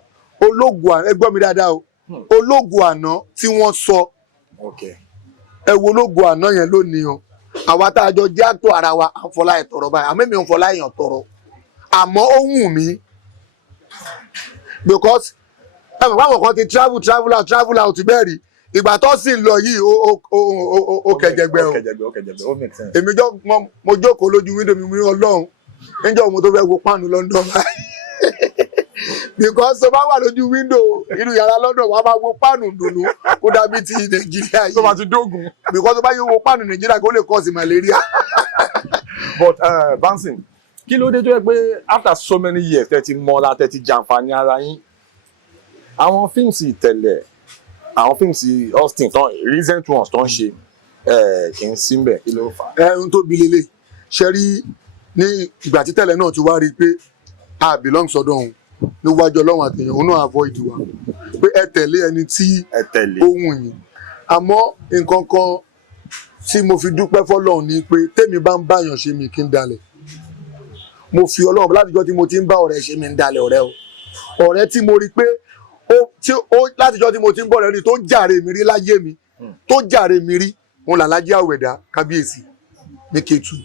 ológun àná ẹ gbọ́ mi dáadáa o ológun àná tí wọ́n sọ ẹ wo ológun àná yẹn lónìí o àwa tá a jọ já tó ara wa àfọlá ẹ̀ tọrọ báyìí àmọ́ èmi ò fọlá èèyàn tọrọ àmọ́ ó wù mí because ẹ mọ̀ báwọn kan ti travel out bẹ́ẹ̀ rí ìgbà tó sì ń lọ yìí ó kẹjẹgbẹ o èmi mo jókòó lójú wíńdò mi wí Ọlọ́run níjọ́ mo tó fẹ́ wo páànù London because tó bá wà lójú wíńdò inú yàrá London wàá máa wo páànù dùnú kó dàbí ti Nàìjíríà yìí tó máa ti dógùn because tó bá yóò wo páànù Nàìjíríà kó lè cause malaria. but Bansin kí ló dé tó yẹ pé after so many years tẹ́ ti mọ́ra tẹ́ ti jàǹfààní ara yín àwọn fíìmù tẹ́lẹ̀ àwọn fíìmù Austin tán recent ones tó ń ṣe kì í sí mbẹ kí ló fà á. ohun tó bi lélẹ̀ ṣe rí ní ìgbà tí tẹ́lẹ̀ náà ti wá rí i pé a belong sọ́dọ̀ òun níwájú Ọlọ́run àtẹ̀yìn òun náà avoid wa pé ẹ tẹ̀lé ẹni tí ohun yìí àmọ́ nǹkan kan tí mo fi dúpẹ́ fọ́lọ́run ni pé tèmi bá ń báyàn ṣe mi kí n dalẹ̀ mo fi Ọlọ́run látijọ́ tí mo ti ń bá ọ̀rẹ́ ṣe mi ń dalẹ̀ ọ̀rẹ́ o ọ̀rẹ́ tí mo rí pé látijọ́ tí mo ti ń bọ̀ rẹ̀ rí tó jàre mi rí láyé mi tó jàre mi rí wọn làlájí Àwẹ̀dá kábíyèsí ní Kétu.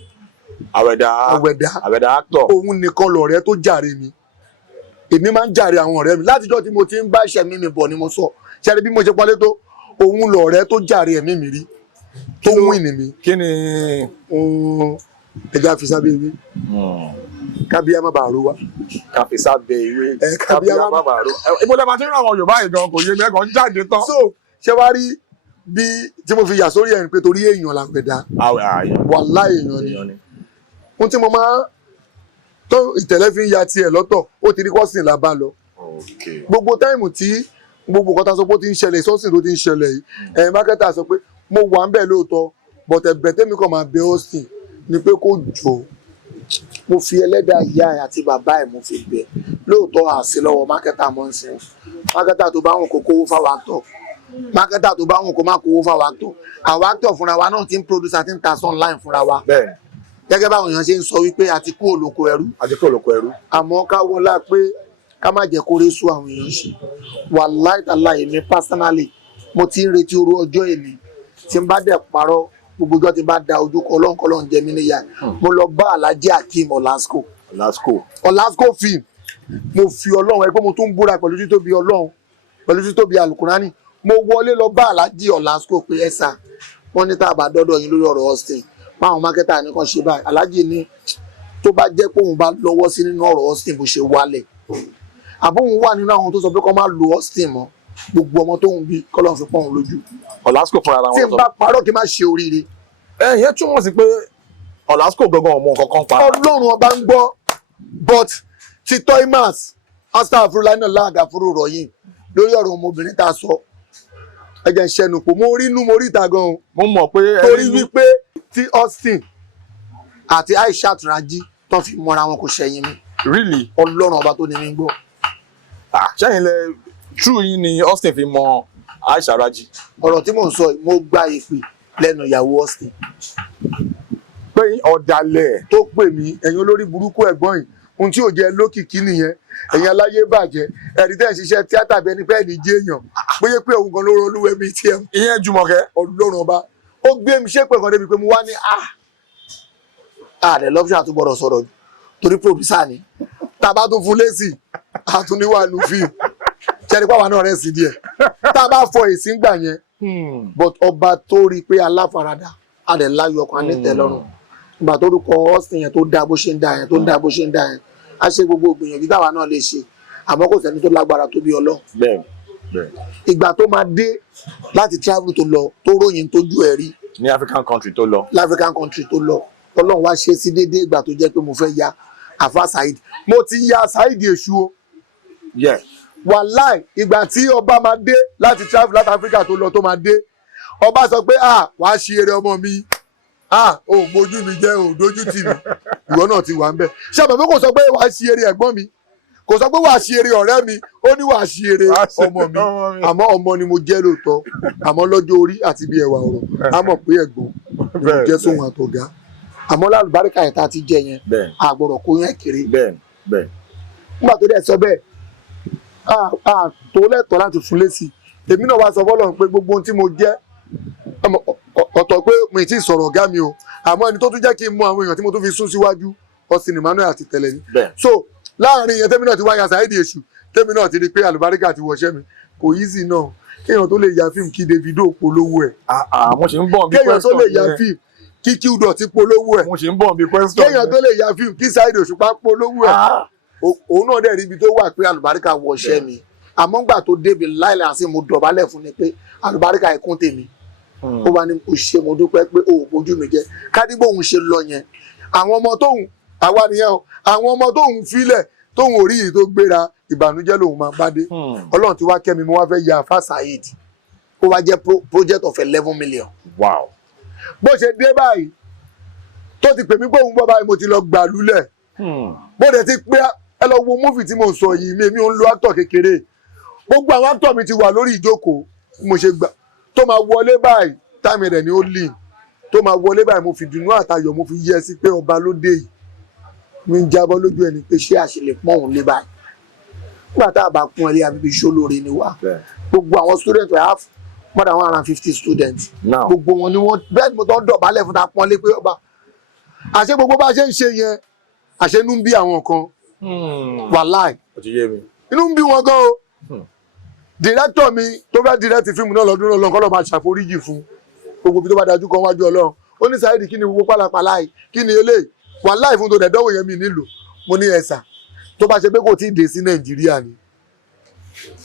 Àwẹ̀dá actor. òun nìkan lọ̀rẹ́ tó jàre mi èmi máa ń jàre àwọn ọ̀rẹ́ mi látijọ́ tí mo ti ń bá ìṣẹ̀mí mi bọ̀ ni mo sọ ṣẹ́ni bí mo ṣe pọ́nlé tó òun lọ̀rẹ́ tó jàre ẹ̀mí mi rí tó wù ní mi. kí ni. ẹja fi sábẹ́ ewé kábíyá má bàa ro wa. káfí sábẹ́ ewé kábíyá má bàa ro. ibo lè máa ti rí àwọn Yorùbá yìí gan kò yé mi ẹ̀kọ́ ń jáde tán. so ṣé wàá rí bí tí mo fi yà sórí ẹ̀ ń pé torí èèyàn l'Àwẹ̀dá wàhálà èèyàn ni ohun tí mo máa tó ìtẹ̀lẹ́ fi ń ya tiẹ̀ lọ́tọ̀ ó ti rí kọ́sìn là bá lọ gbogbo táìmù tí gbogbo kọ́ta sọ pé ó ti ń ṣẹlẹ̀ sọ́sìn tó ti ń ṣẹlẹ̀ yìí mákẹ́tà sọ pé mo wà ń bẹ̀ lóòótọ́ bọ̀tẹ̀ bẹ̀tẹ́mi kan máa bẹ Austin ni pé kó jọ mo fi ẹlẹ́dàá ìyá ẹ̀ àti bàbá ẹ̀ mo fi bẹ̀ lóòótọ́ àṣẹ lọ́wọ́ mákẹ́tà mọ́ ń sìn mákẹ́tà tó bá wọn kó kówó fáwọn actor mákẹ́tà tó bá wọn kó má kówó fáwọn actor àwọn actor fúnra wa náà ti ń produce àti ń ta online fúnra wa gẹ́gẹ́ báwọn èèyàn ṣe ń sọ wípé àti kú olóko ẹrú àmọ́ ká wọlá pé ká má jẹ́ kó rí sú àwọn èèyàn ṣe wàláì tàláì èmi personally mo ti ń retí orú ọjọ́ èmi tí n bá dẹ̀ parọ́ gbogbo ọjọ́ tí n bá da ojú kọ ọlọ́nkọlọ́n jẹ mí níyà mo lọ bá Alhaji Akeem Olasco film mo fi Ọlọ́run ẹ pé mo tún ń búra pẹ̀lú títóbi Ọlọ́run pẹ̀lú títóbi alukurani mo wọlé lọ bá Alhaji Olasco pé ẹ sà wọ́n ní tá a bá dọ́dọ̀ yín lórí ọ̀rọ̀ Austin báwọn mákẹ́tà nìkan ṣe báyìí Alhaji ní tó bá jẹ́ pé òun bá lọ́wọ́ sí nínú ọ̀rọ̀ Austin bó ṣe wálẹ̀ àbóhun wà nínú àwọn tó sọ pé kó má lo Austin mọ́ gbogbo ọmọ tó ń bí kọ́lọ́n fi pọ́n lójú. Olasco fúnra ara tí wọn n bá parọ́ kí n má ṣe oríire. ìyẹn túmọ̀ sí pé Olasco gangan ọmọ kankan pa. Ọlọ́run ọba ń gbọ́ but ti Toymas astagfirullah náà láàgà fúru ròyìn lórí ọ̀rọ̀ ọmọbìnrin tá a sọ ẹ̀jẹ̀ ìṣẹ̀nùpọ̀ mo rí inú mo rí ìta gan-an mo mọ̀ pé torí wípé tí Austin àti Aishat Raji tó fi mọ́ra wọn kò ṣẹ̀yìn mi. really Ọlọ́run ọba tó ní mi gbọ́. ṣẹ́yìn lẹ true yín ni Austin fi mọ Aisha Raji. Ọ̀rọ̀ tí mò ń sọ yìí mo gba ìpè lẹ́nu ìyàwó Austin pé ọ̀dàlẹ̀ tó pè mí ẹ̀yin olórí burúkú ẹ̀gbọ́n yìí ohun tí ò jẹ́ lókìkí nìyẹn ẹ̀yin aláyé bàjẹ́ ẹ̀rí tẹ́ ẹ̀ ṣiṣẹ́ tíátà bẹ́ẹ̀ ni bẹ́ẹ̀ ni jẹ́ èèyàn bóyá pé òun kan ló rọ olúwẹ̀ mi tiẹ̀ ìyẹn Jùmọ̀kẹ́. Ọlọ́run ọba ó gbé mi ṣépè kan débi pé mo wá ní àdẹ lọ́fíà àtúbọ̀rọ̀ sọ̀rọ̀ torí pòdùsà ni tá a bá tún fún lésì àtúníwà nù fíìmù ṣẹ́ni pàwọn náà rẹ̀ sí díẹ̀ tá a bá fọ èsì ńgbà yẹn but ọba tó rí i pé aláfaradà àdẹ láyọ̀ ọkàn anítẹ̀lọ́rùn ìgbà tó rúkọ Austin yẹn tó dá bó ṣe ń dá yẹn tó ń dá bó ṣe ń dá yẹn á ṣe gbogbo ìgbìyànjú táwa náà lè ṣe àmọ́ kò sẹ́ni tó lágbára tó bí Ọlọ́run. bẹ́ẹ̀ bẹ́ẹ̀. ìgbà tó máa dé láti travel tó lọ tó ròyìn tójú ẹ̀ rí ní African country tó lọ. l'African country tó lọ Ọlọ́run wá ṣe sí déédéé ìgbà tó jẹ́ pé mo fẹ́ ya àfa Saheed mo ti ya Saheed èṣù o wàláì ìgbà tí ọba máa dé láti travel láti Africa tó lọ tó máa dé ọba sọ pé wàá ṣe eré ọmọ mi ò mójú mi jẹ́ ò dójú tì mí ìwọ náà ti wà ń bẹ̀ ṣé àbẹ̀fẹ́ kò sọ pé wàá ṣe eré ẹ̀gbọ́n mi kò sọ pé wàá ṣe eré ọ̀rẹ́ mi ó ní wàá ṣe eré ọmọ mi àmọ́ ọmọ ni mo jẹ́ lóòótọ́ àmọ́ lọ́jọ́ orí àti bí ẹwà ọ̀rọ̀ á mọ̀ pé ẹ̀gbọ́n ni mo jẹ́ sóhun àtọ̀gá àmọ́ lálùbáríkà ẹ̀ta ti jẹ yẹn àgbọ̀rọ̀ kó yẹn kéré nígbà tó dẹ̀ sọ bẹ́ẹ̀ tó lẹ́tọ̀ọ́ láti fún lésì èmi náà wá sọ fọ́lọ́run pé gbogbo ohun tí mo jẹ́ ọ̀tọ̀ pé mi ti sọ̀rọ̀ ọ̀gá mi o àmọ́ ẹni tó tún jẹ́ kí n mú àwọn èèyàn tí mo tún fi sún síwájú Austin Emmanuel àti tẹ̀lẹ̀ ni so láàrin yẹn tẹ́mi náà ti wáyà Saheed èṣù tẹ́mi náà ti rí pé àlùbáríkà ti wọ̀ṣẹ́ mi kò easy náà kéèyàn tó lè ya fíìmù kí Davido polówó ẹ̀ mo ṣe ń bọ̀ bí kéèyàn tó lè ya fíìmù kí Qdot ti polówó ẹ̀ mo ṣe ń bọ̀ bí question kéèyàn tó lè ya fíìmù kí Saheed Òṣùpá polówó ẹ̀ òun náà dẹ̀ rí ibi tó wà pé àlùbáríkà wọ̀ṣẹ́ mi àmọ́ gbà tó débi láìláì àti mo dọ̀bálẹ̀ fún ni pé àlùbáríkà ẹ̀kún tèmi ó bá ní o ṣe mo dúpẹ́ pé o ò bójú mi jẹ́ kádìgbò òun ṣe lọ yẹn àwọn ọmọ tóun àwa nìyẹn o àwọn ọmọ tóun filẹ̀ tóun ò rí yìí tó gbéra ìbànújẹ́ lòun máa bá dé Ọlọ́run ti wá kẹ́mi mo wá fẹ́ ya àfa Saheed ó wá jẹ́ project of 11 million. wow. bó ṣe dé báyìí tó ti pè mí pé òun bọ́ báyìí mo ti lọ gbà lulẹ̀ bó dẹ̀ ti pé ẹ lọ wo múfì tí mo ń sọ yìí mi ò ń lo actor kékeré gbogbo àwọn actor mi ti wà lórí ìjókòó mo ṣe gbà tó máa wọlé báyìí táìmì rẹ̀ ni ó lì tó máa wọlé báyìí mo fi dùnú àtayọ̀ mo fi yẹ sí pé ọba ló dé yìí mi ń jábọ́ lójú ẹni pé ṣé àṣìlè pọ́n òun lé báyìí nígbà tá a bá pọ́n ẹlẹ́yà bíbí ṣólóore ni wá gbogbo àwọn students we have more than 150 students gbogbo wọn ni wọ́n bẹ́ẹ̀ mo tọ́ dọ̀bálẹ̀ fún ta pọ́n lé pé ọba àṣẹ gbogbo bá ṣe ń ṣe yẹn àṣẹ inú ń bí àwọn kan wàláì inú ń bí wọn gan o director mi tó fẹ́ direct fíìmù náà lọ́dún náà lọ́kọ́ lọ́ọ́ máa ṣàforíjì fún gbogbo ibi tó bá dájú kan wájú Ọlọ́run ó ní Saheed kí ni gbogbo pálapàla yìí kí ni eléyìí wàláì fún tó dẹ̀ dánwò yẹn mi nílò mo ní ẹ̀sà tó bá ṣe pé kò tí ì dé sí Nàìjíríà ni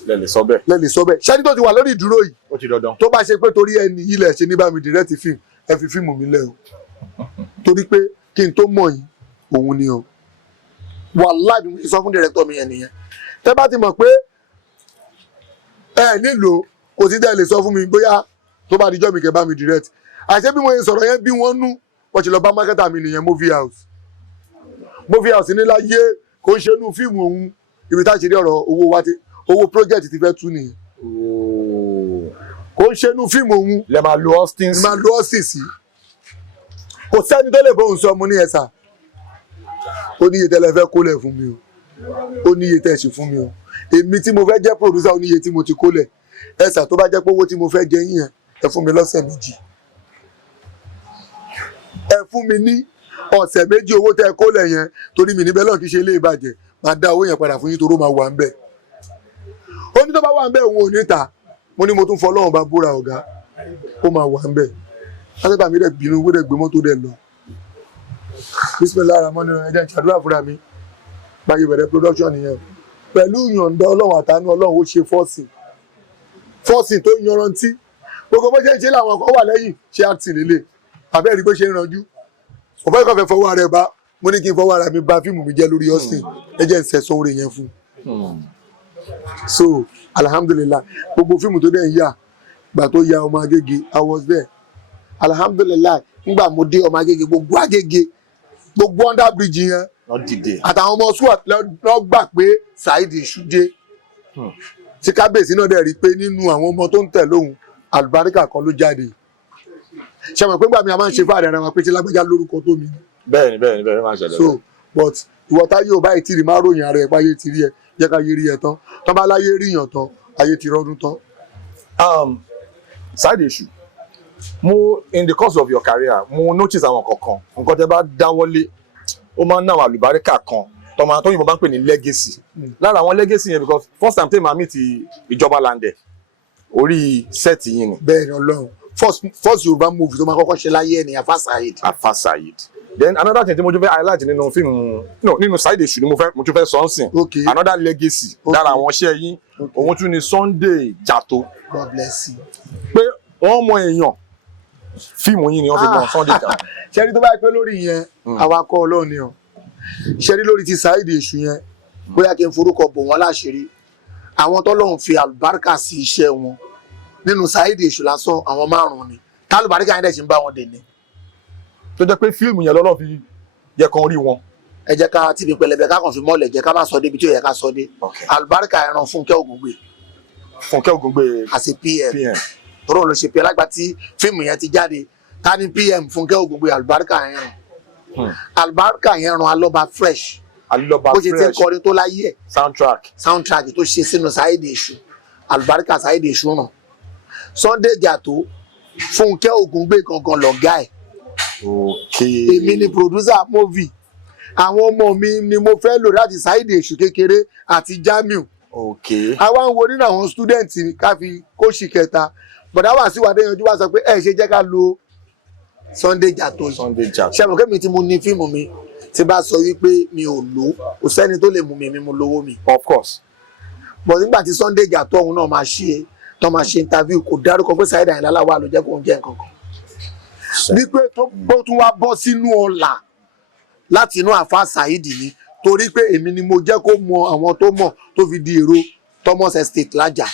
lẹ́lẹ̀ sọ bẹ́ẹ̀ ṣẹ́ni tó ti wà lórí ìdúró yìí ó ti dandan tó bá ṣe pé torí ẹni yìí lẹ̀ ṣe ní bá mi direct fíìmù ẹ fi fíìmù mi lẹ̀ o torí pé kí n tó mọ̀ yìí òun ni o wàláì bí mo ti sọ fún director mi yẹn nìyẹn tẹ́ bá ti mọ̀ pé ẹ nílò kò sí dẹ́ lè sọ fún mi bóyá tó bá dijọ́ mi kẹ́ bá mi direct àṣẹ bí mo yẹn sọ̀rọ̀ yẹn bí wọ́n nú wọ́n ti lọ bá mákẹ́tà mi nìyẹn movie house nílá yé kò ń ṣe inú fíìmù òun ibi tá a ṣe rí ọ̀rọ̀ owó project ti fẹ́ tú nìyẹn kò ń ṣe inú fíìmù òun lè máa lo Austin sí kò sẹ́ni tó lè bóun sọ mo ní ẹ̀sà ó níye tẹ́lẹ̀ fẹ́ kólẹ̀ fún mi o ó níye tẹ́ ṣe fún mi o èmi tí mo fẹ́ jẹ́ producer ó níye tí mo ti kólẹ̀ ẹ̀sà tó bá jẹ́ pé owó tí mo fẹ́ jẹ yín yẹn ẹ fún mi lọ́sẹ̀ méjì ẹ fún mi ní ọ̀sẹ̀ méjì owó tẹ́ ẹ kólẹ̀ yẹn torí mi níbẹ̀ lọ́n kì í ṣe ilé ìbàjẹ́ máa dá owó yẹn padà fún yín toró máa wà ń bẹ̀ ó ní tó bá wà ń bẹ̀ òun ò ní ta mo ní mo tún fọ Ọlọ́run bá búra ọ̀gá ó máa wà ń bẹ̀ akẹ́kọ̀ọ́ mi rẹ̀ bínú wé rẹ̀ gbé mọ́tò rẹ̀ lọ Bismillah Rahman ẹ̀jẹ̀ ìṣàdúrà fúnra mi báyìí bẹ̀rẹ̀ production nìyẹn pẹ̀lú ìyọ̀ǹda Ọlọ́run àtàánú Ọlọ́run ó ṣe fọ́ọ̀sì fọ́ọ̀sì tó yanrantí gbogbo bó ṣe ń ṣe làwọn kan wà lẹ́yìn ṣe àti lélẹ̀ àbẹ́rẹ́ bó ṣe ń ranjú ọ̀fẹ́ kan fẹ́ fọwọ́ rẹ̀ bá mo ní kí n fọwọ́ ara mi bà fíìmù mi jẹ́ lórí Austin ẹ jẹ́ ń sẹ̀sán oore yẹn fún so alhamdulillah gbogbo fíìmù tó dẹ̀ ń yà gbà tó ya ọmọ Agége I was there alhamdulillah ngbà mo dé ọmọ Agége gbogbo Agége gbogbo under bridge yẹn àtàwọn ọmọ SWAT lọ gbà pé Saheed Osude tí kábíyèsí náà dẹ̀ rí i pé nínú àwọn ọmọ tó ń tẹ̀ lóhùn àlùbáríkà kan ló jáde ṣe mọ̀ pé gbà mí a máa ń ṣe fáàdì ara wa pé ṣe lágbájá lórúkọ tó mi. bẹ́ẹ̀ni máa ṣẹlẹ̀. so but ìwọ táyé ò báyìí tìrì máa ròyìn ara ẹ̀ páyé ti rí ẹ jẹ́ ká yé rí ẹ tán tán bá láyé ríyàn tán ayé ti rọ́dún tán. Saheed Osude mo in the course of your career mo notice àwọn kankan nǹkan tẹ́ bá dáwọ́lé ó máa ń ná àwọn àlùbáríkà kan tó yìnbọn bá ń pè ní legacy lára àwọn legacy yẹn because first time tẹ́lẹ̀ máa meet ìjọba landẹ̀ orí set yìí ni. bẹ́ẹ̀ni Ọlọ́run first Yorùbá movie tó máa kọ́kọ́ ṣe láyé ẹni Afa Saheed. Then another thing tí mo tún fẹ́ highlight nínú fíìmù nínú Saheed Osude ni mo tún fẹ́ sọ ń sìn another legacy lára àwọn iṣẹ́ yín òun tún ni Sunday Jatto. God bless you. pé wọ́n mọ èèyàn fíìmù yín ni wọ́n fi mọ Sunday Jatto. ṣẹ́rí tó bá pẹ́ lórí yẹn awakọ̀ Ọlọ́run ni ọ̀ ṣẹ́rí lórí ti Saheed Osude yẹn bóyá kí n forúkọ bò wọ́n láṣìírí àwọn tọ́lọ́run fi àlùbáríkà sí iṣẹ́ wọn nínú Saheed Osude lásán àwọn 5 ni tálùbáríkà yẹn dẹ̀ ṣe ń bá wọn dè ní. tó jẹ́ pé fíìmù yẹn lọ́lọ́ fi yẹ kan rí wọn. ẹ jẹ́ ká tìbí pẹlẹbẹ ká kàn fi mọ́lẹ̀ jẹ́ ká má sọ débi tí ó yẹ ká sọ dé àlùbáríkà ẹran Fúnkẹ́ Ògúngbè àti PM tọ́rọ̀ ló ṣe pé alágbá tí fíìmù yẹn ti jáde ta ni PM Fúnkẹ́ Ògúngbè àlùbáríkà ẹran àlùbáríkà yẹn ran Alọ́ba fresh bó ṣe ti ń kọrin tó láyé ẹ̀ soundtrack tó ṣe sínú Saheed Osude àlùbáríkà Saheed Osude ràn Sunday Jatto Fúnkẹ́ Ògúngbè gangan lọ̀gá ẹ̀ èmi ni producer movie àwọn ọmọ mi ni mo fẹ́ lò láti Saheed Osude kékeré àti Jamiu àwa ń wo nínú àwọn student ká fi kóṣì kẹta bọ̀dá wà sí wàdé yanjú wá sọ pé ẹ ṣe jẹ́ ká lo Sunday Jatto ṣe mọ̀ kémi tí mo ní fíìmù mi tí bá sọ wípé mi ò lò kò sẹ́ni tó lè mú mi mo lówó mi. Of course. but nígbà tí Sunday Jatto ọ̀hún náà máa ṣe interview kò dárúkọ pé Saheed Àyìnlá wà ló jẹ́ kó ń jẹ́ nǹkan kan. wípé tó tún wá bọ́ sínú ọ̀la láti inú Afa Saheed ni torí pé èmi ni mo jẹ́ kó mọ àwọn tó mọ̀ tó fi di èrò Thomas Estate lájà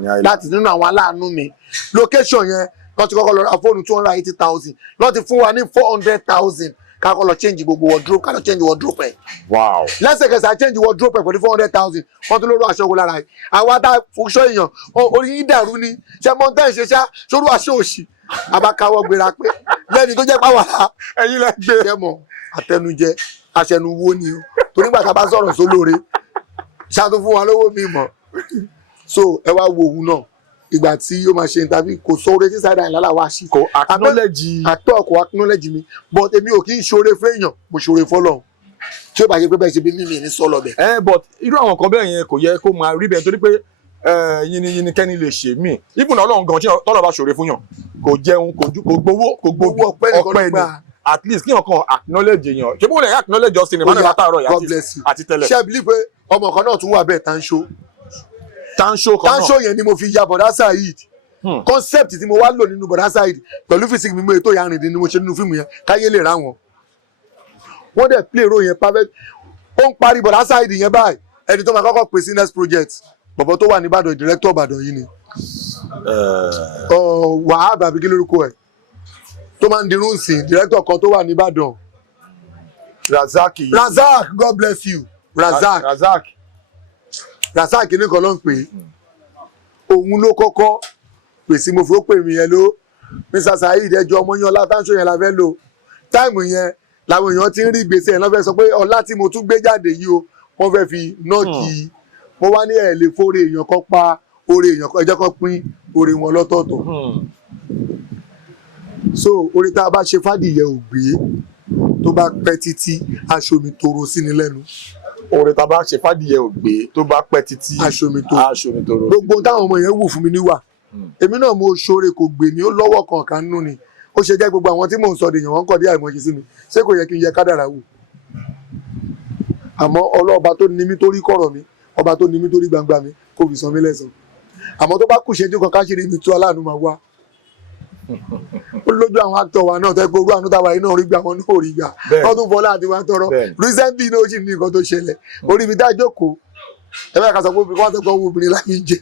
ní àìlè. láti nínú àwọn aláàánú mi location yẹn lọ́ọ́ ti kọ́kọ́ lọ ra fóònù 280,000 lọ́ọ́ ti fún wa ní 400,000 ká kọ́ lọ change gbogbo wardrobe ká lọ change wardrobe ẹ̀. Wow. lẹ́sẹ̀kẹsẹ̀ change wardrobe ẹ̀ pẹ̀lú 400,000 wọ́n tún lóru aṣọ wo lára ẹ̀ àwa tá fúnṣọ èèyàn orí yín dàrú ni ṣe mọ́tẹ́ ṣe ṣá sórú aṣọ òṣì abákáwọ́ gbéra pé lẹ́ni tó jẹ́ pàwọ́lá ẹ̀yin lẹ gbé. jẹ́mọ̀ àtẹnujẹ aṣẹnuwó ni o torí gbà tá a bá sọ̀rọ̀ sólóore ṣáàtú fún wa lówó mi mọ̀ so ẹ wá wo òun náà ìgbà tí ó máa ṣe interview kò sọ oore tí Saheed Àyìnlá wá sí. kò acknowledge kò acknowledge mi but èmi ò kí ń ṣoore fẹ́yàn mo ṣoore fọ́lọ́run tí ó bá yẹ pé bẹ́ẹ̀ ṣe bí mímì ní sọ́lọ̀ bẹ̀. but irú àwọn kan bẹ́ẹ̀ yẹn kò yẹ kó máa rí bẹ́ẹ̀ torí pé yìnyín kẹ́ni lè ṣe mí ibùnà Ọlọ́run gan tí tọ́lọ̀ bá ṣoore fún yàn kò jẹun kò gbowó ọpẹ́ ni at least kí ọkàn acknowledge èèyàn ṣé bó lè acknowledge Justin emmanuel látàárọ̀ yàtí àti tẹ́lẹ̀. ṣé ẹ believe pé ọmọ kan náà tún wà bẹ́ẹ̀ Tanṣo kan náà. Tanṣo yẹn ni mo fi ya bọ̀dá Saheed concept tí mo wá lò nínú bọ̀dá Saheed pẹ̀lú physics mi mo ètò ìyàrìndín ni mo ṣe nínú fíìmù yẹn káyé lè ra wọn. wọ́n dẹ̀ play role yẹn perfect ó ń parí bọ̀dá Saheed yẹn báyìí ẹni tó máa kọ́kọ́ pè sí next project bọ̀bọ̀ tó wà ní Ìbàdàn director Ìbàdàn yìí ni. Wahab àbí kí lórúkọ ẹ̀ tó máa ń dirun sí director kan tó wà ní Ìbàdàn. Razak God bless you Razak ní kan ló ń pè é òun ló kọ́kọ́ pèsè mo fi ó pè mí yẹn ló Mr. Saheed ẹjọ́ ọmọ yẹn ọlá Tanṣo yẹn la fẹ́ lò táìmù yẹn làwọn èèyàn ti ń rí gbèsè yẹn lọ́fẹ́ sọ pé ọlá tí mo tún gbé jáde yìí o wọ́n fẹ́ fi nọ́ọ̀kì mo wá ní ẹ̀ lè fóore èèyàn kan pa oore èèyàn kan ẹjọ́ kan pín oore wọn lọ́tọ̀ọ̀tọ̀ so oore tá a bá ṣe fàdìyẹ ò gbé tó bá pẹ́ títí aṣọ mi toro sí ni lẹ́nu. Oore tá a bá ṣe fàdìyẹ ò gbé tó bá pẹ́ títí aṣọ mi toro gbogbo táwọn ọmọ yẹn wù fún mi níwà èmi náà mo ṣoore kò gbè mí ó lọ́wọ́ kankan nínú ni ó ṣe jẹ́ gbogbo àwọn tí mò ń sọ dèèyàn wọn kọ̀ dé àìmọ̀ṣe sí mi ṣé kò yẹ kí n yẹ kádàrá wò àmọ́ ọlọ́ọ̀ba tó ní mí torí kọ̀rọ̀ mi ọba tó ní mí torí gbangba mi kò fi san mí lẹ́san àmọ́ tó bá kù ṣẹ́jú kan káṣírí ibi tó aláàánú máa wá ó lójú àwọn actor wa náà tẹ́ pé orú àánú táwa yìí náà rí gbà wọn náà rí gbà wọ́n tún fọlá àti wá tọrọ recently náà ó sì ní nǹkan tó ṣẹlẹ̀ orí ibi tá a jókòó ẹ bá kàṣọ pé wọ́n tẹ́ pé obìnrin láti ń jẹ.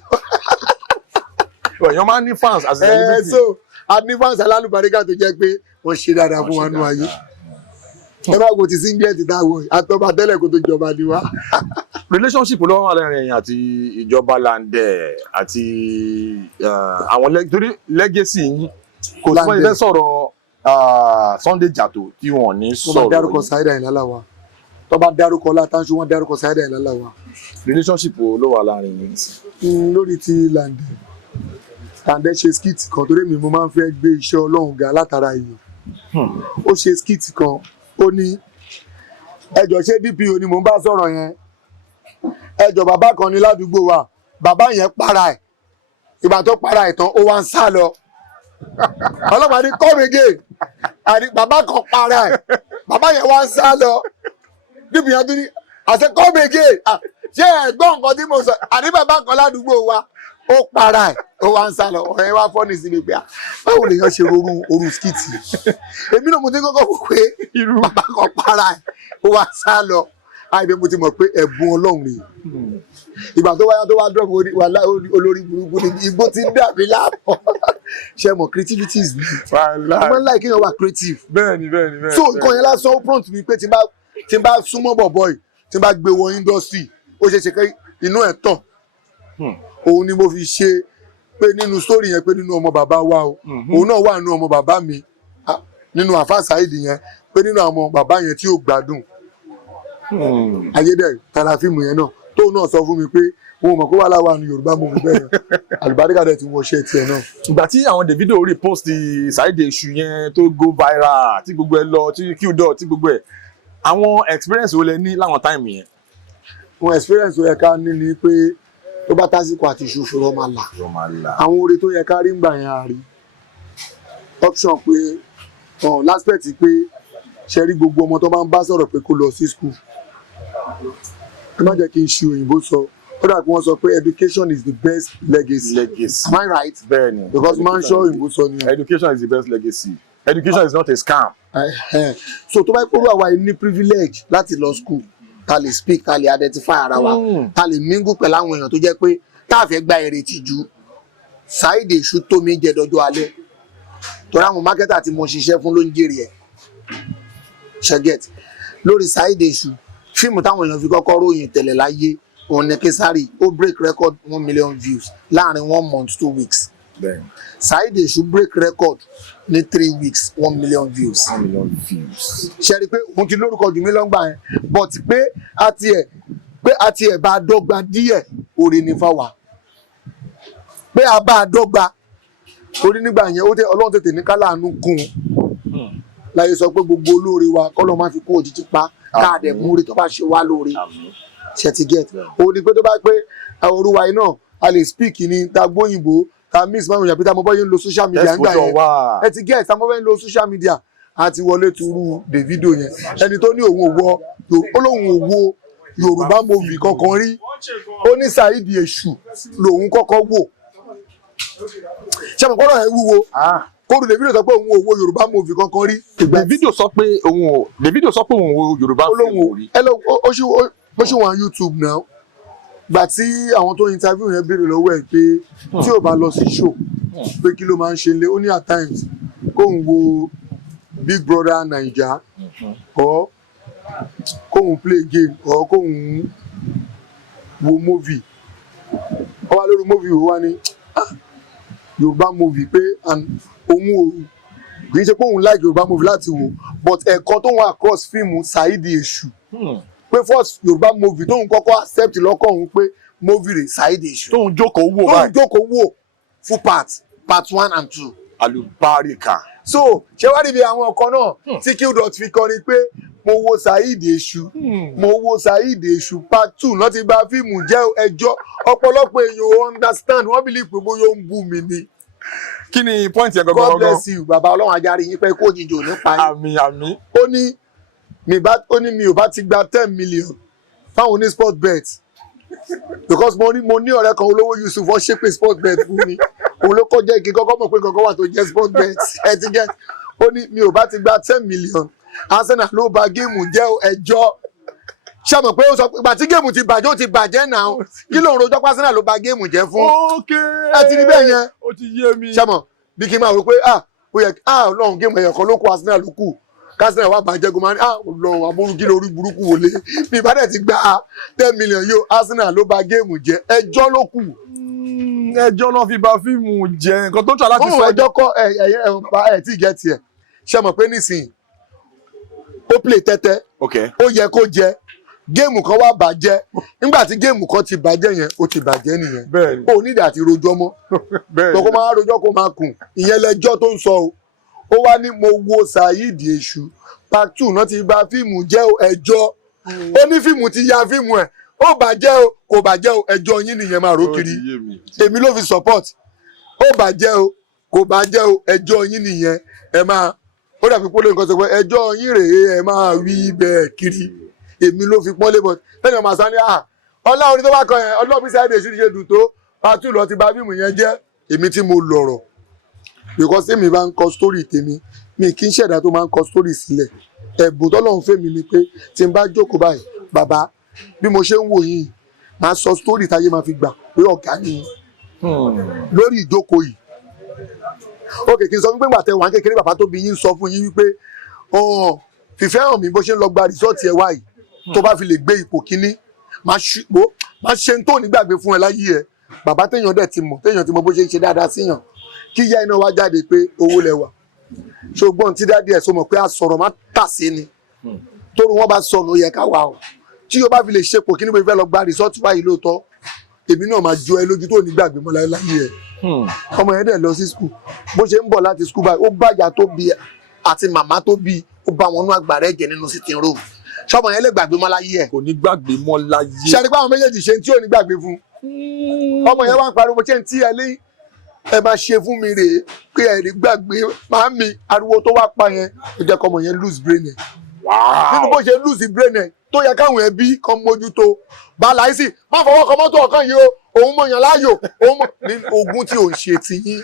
èèyàn máa ń ní fans as a celebrity. so a ní fans alálùbáríkà tó jẹ́ pé wọ́n ṣe dáadáa fún wa nú ayé ẹ bá wo ti singlet táwọn àtọ́ba tẹ́lẹ̀ kó tó jọba ni wá. Relationship ló wà láàrin ẹ̀yin àti ìjọba Landẹ àti àwọn torí legacy yín kò sí wọ́n ilé sọ̀rọ̀ Sunday Jatto tí wọ́n ní sọ̀rọ̀. tó bá dárúkọ Saheed Àyìnlá Làwà tó bá dárúkọ Látànṣu wọ́n dárúkọ Saheed Àyìnlá Làwà. Relationship ló wà láàrin yín. lórí ti Landẹ ṣe skit kan torí mi mo máa ń fẹ́ gbé iṣẹ́ Ọlọ́run ga látara yìí ó ṣe skit kan ó ní ẹjọ́ ṣé DPO ni mò ń bá sọ̀rọ̀ yẹn ẹjọ́ bàbá kan ní ládùúgbò wa bàbá yẹn para ẹ̀ ìgbà tó para ẹ̀ tán ó wá ń sá lọ ọlọ́pàá ní come again àní bàbá kan para ẹ̀ bàbá yẹn wá ń sá lọ níbi yẹn tó ní àṣẹ come again ṣé ẹ̀gbọ́n nǹkan tí mo sọ àní bàbá kan ládùúgbò wa ó para ẹ̀ ó wá ń sá lọ ọ̀rẹ́ wa fọ́ ní síbi pé báwo lèèyàn ṣe orú skiti èmi náà mo ti kọ́kọ́ wò pé bàbá kan para ẹ̀ ó wá ń sá lọ àìbẹ́ mo ti mọ̀ pé ẹ̀bùn Ọlọ́run rèé ìgbà tó wáyá tó wá drop olórí burúkú ní igbó tí ń dàbí láàpọ̀ ṣe mọ̀ creativity is me ọmọ ńlá ìkéyàn wà creative bẹ́ẹ̀ni so nǹkan yẹn lásán ó prompt mi pé tí n bá súnmọ́ bọ̀bọ̀ yìí tí n bá gbé wọ industry ó ṣe pé inú ẹ̀ tàn òun ni mo fi ṣe pé nínú story yẹn pé nínú ọmọ bàbá wa o òun náà wà nínú ọmọ bàbá mi nínú Àfáà Saheed yẹn pé nínú àwọn ọmọ bàbá yẹn tí ò gbádùn ayédè tara fíìmù yẹn náà tóun náà sọ fún mi pé wọn mọ̀ kó wà láwa ní Yorùbá mú mi bẹ́ẹ̀ àlùbáríkà dẹ̀ ti wọṣẹ́ tiẹ̀ náà. ìgbà tí àwọn Davido repost Saheed Èṣù yẹn tó go viral tí gbogbo ẹ lọ tí qdot tí gbogbo ẹ àwọn experience wo lẹ ní láwọn táìmù yẹn. àwọn experience tó yẹ ká ní ni pé tó bá tásìkò àti ìṣòro máa là àwọn oore tó yẹ ká rí ń gbà yẹn àárí option pé láspẹ̀tì pé ṣe rí gbogbo ọmọ tó bá ń bá sọ̀rọ̀ pé kó lọ sí school ẹ má jẹ́ kí n ṣe òyìnbó sọ ó dà kí wọ́n sọ pé education is the best legacy. Am I right? bẹ́ẹ̀ni because máa ń ṣọ́ òyìnbó sọ ni. education is the best legacy. Education is not a scam. So tó bá yẹ kó wà wá ní privilege láti lọ school ta lè speak ta lè identify ara wa ta lè mingle pẹ̀lú àwọn èèyàn tó jẹ́ pé tá a fẹ́ gba èrè tìjú Saheed Èṣù tó mi jẹ dọjọ́ alẹ́ torí àwọn mákẹ́tà tí mo ṣiṣẹ́ fún ló ń jèrè ẹ̀ ṣẹ́gẹ̀t lórí Saheed Èṣù fíìmù táwọn èèyàn fi kọ́kọ́ ròyìn tẹ̀lẹ̀ láyé òun ní Kesari ó break record 1 million views láàrin 1 month 2 weeks Saheed Èṣù break record ní 3 weeks 1 million views. 1 million views. ṣe rí i pé òun ti lórúkọ jù mí lọ́gbà yẹn but pé a tiẹ̀ bá a dọ́gba díẹ̀ oore ní fáwa pé a bá a dọ́gba orí nígbà yẹn Ọlọ́run tètè ní káláàánú kún un láyé sọ pé gbogbo olóore wa kọ́lọ́ máa fi kún òjijì pa káàdẹ̀ múre tó bá ṣe wá lóore ṣe ti get òun ni pé tó bá pé orúwa iná a lè speak ní ta gbóyìnbó ta miss máa ń yàn pé ta mọ bọ́ yẹn ń lo social media ńgbà yẹn ẹ ti get ta mọ bọ́ yẹn ń lo social media àti wọlé turu Davido yẹn ẹni tó ní òun òwò olóhùn òwò Yorùbá movie kankan rí ó ní Saheed Èṣù lòun kọ́kọ́ wò ṣé mo kọ́rọ̀ ẹ̀ wúwo kóru Davido sọ pé òun ò wo Yorùbá movie kankan rí. Davido sọ pé òun wo Yorùbá film rí. ẹ lọ ó ṣe wọn YouTube náà gbà tí àwọn tó interview yẹn béèrè lọ́wọ́ ẹ̀ pé tí ò bá lọ sí show pé kí ló máa ń ṣe lé ó ní at times kóun wo Big Brother Naija or kóun play game or kóun wo movie ó wá lórí movie wo wá ní Yorùbá movie pé òun ò kì í ṣe pé òun like Yorùbá movie láti wò but ẹ̀kọ́ tó wà across fíìmù Saheed Èṣù pé first Yorùbá movie tóun kọ́kọ́ accept lọ́kọ̀ òun pé movie rẹ̀ Saheed Èṣù tóun jókòó wò full part 1 and 2 àlùbáríkà. so ṣé wá níbi àwọn ọkọ náà tí qdot fi kọrin pé mo wo Saheed Èṣù mo wo Saheed Èṣù part 2 lọ́ti bá fíìmù jẹ́ ẹjọ́ ọ̀pọ̀lọpọ̀ èèyàn understand wọ́n believe pé bóyá ó ń bú mi ni. kí ni point yẹn gangan? God bless you bàbá Ọlọ́run ajáre yín pé kó jíjò nípa yín. àmín. ó ní mi ò bá ti gba 10 million fáwọn oní sport bet because mo ní ọ̀rẹ́ kan olówó Yusuf wọ́n ṣépè sport bet fún mi òun ló kọ́ jẹ́ kí kọ́kọ́ mọ̀ pé kankan wà tó jẹ́ sport bet ẹ ti gẹ́ ó ní mi ò bá ti gba 10 million Arsenal ló bà géèmù jẹ́ ẹjọ́ ṣé mọ̀ pé ó sọ pé ìgbà tí géèmù ti bàjẹ́ ó ti bàjẹ́ náà kí ló ń rojọ́ pé Arsenal ló bà géèmù jẹ́ fún ẹ ti rí bẹ́ẹ̀ yẹn ó ti yé mi. ṣé mọ̀ bí kí n máa wò pé ó yẹ Ọlọ́run géèmù ẹ̀yọ̀ kan ló kó Arsenal ló kù kásìnà wà bàjẹ́ gómà ní Ọlọ́run àbúrúkí lórí burúkú wọlé bí ìbádẹ́ ti gba 10 million yóò Arsenal ló bà géèmù jẹ́ ẹjọ́ ló kù. ẹjọ́ náà fi bà fíìmù jẹ́ nǹkan tó tọ́ láti sọ ẹjọ́ kọ́ ẹ̀ tí ì gẹ́ tiẹ̀ ṣé mọ̀ pé nísìnyí ó play tẹ́tẹ́ ó yẹ kó jẹ géèmù kan wá bàjẹ́ nígbà tí géèmù kan ti bàjẹ́ yẹn ó ti bàjẹ́ nìyẹn ó nídìí àti rojọ́ mọ́ tó máa rojọ́ kó máa kùn ìyẹn lẹ́jọ́ tó ń sọ o ó wá ní mo wo Saheed Èṣù part 2 náà ti bà fíìmù jẹ́ ẹjọ́ ó ní fíìmù ti ya fíìmù ẹ̀ ó bàjẹ́ o kò bàjẹ́ o ẹjọ́ yín nìyẹn máa rò kiri èmi ló fi support ó bàjẹ́ o kò bàjẹ́ o ẹjọ́ yín nìyẹn ẹ máa ó dàbí pólé nǹkan sọ pé ẹjọ́ yín rèé ẹ máa wí bẹ́ẹ̀ kiri èmi ló fi pọ́nlé bọ̀ lẹ́yìn ọmọ àṣà ni ọlá orin tó bá kọ yẹn ọlọ́bí Saheed Èṣù ṣe dùn tó part 2 lọ ti bà fíìmù yẹn jẹ́ èmi tí mo lọ̀rọ̀ because èmi bá ń kọ story tèmi mi kì í ṣẹ̀dá tó máa ń kọ story sílẹ̀ ẹ̀bùn tọ́lọ́run fèmí ni pé tí n bá jókòó báyìí bàbá bí mo ṣe ń wò yìí máa sọ story táyé máa fi gbà pé ọ̀gá ni lórí ìjókòó yìí ó kì í sọ wípé gbàtẹ́ wà ń kékeré bàbá tó bí yín sọ fún yín wípé fìfẹ́ hàn mí bó ṣe ń lọ gba rìsọ́ọ̀tì ẹ̀ wáyìí tó bá fi lè gbé ipò kíní máa ṣe ń tó nígbàgbé fún ẹ láyé ẹ bàbá téèyàn dẹ̀ ti mọ̀ téèyàn ti mọ̀ bó ṣe ń ṣe dáadáa síyàn kí ìyá iná wá jáde pé owó lẹwà ṣùgbọ́n tí dáadé ẹ̀ sọ mọ̀ pé àsọ̀rọ̀ má tà sí ni tóru wọn bá sọnù ó yẹ ká wà o tí o bá fi lè ṣe pò kíní bó fẹ́ lọ gba rìsọ́ọ̀tì báyìí lóòótọ́ èmi náà máa jọ ẹ lójú tó nígbàgbé mọ́ láyé ẹ ọmọ yẹn dẹ̀ lọ sí skul bó ṣe ń bọ̀ láti skul báyìí ó bàjá tó bí àti màmá tó bí ó bá wọn nú àgbàrá ẹ̀jẹ̀ nínú sitting room ṣọmọ yẹn lè gbàgbé mọ́ láyé ẹ̀. kò ní gbàgbé mọ́ láyé. ṣàrí pé àwọn méjèèjì ṣe tí ò ní gbàgbé fún ọmọ yẹn wá ń pariwo ṣé ń tí ẹ lé ẹ máa ṣe fún mi rèé pé ẹ ní gbàgbé máa mi ariwo tó wá pa yẹn ó jẹ́ kọ́mọ yẹn lose brain ẹ̀. nínú bó ṣe lose brain ẹ̀ tó yẹ káwọn ẹbí kan mójútó balaisi má fọwọ́ kan mọ́tò ọ̀kan yìí o òun mọ̀ yàn láàyò òun mọ̀ ní ogun tí ò ń ṣe ti yín.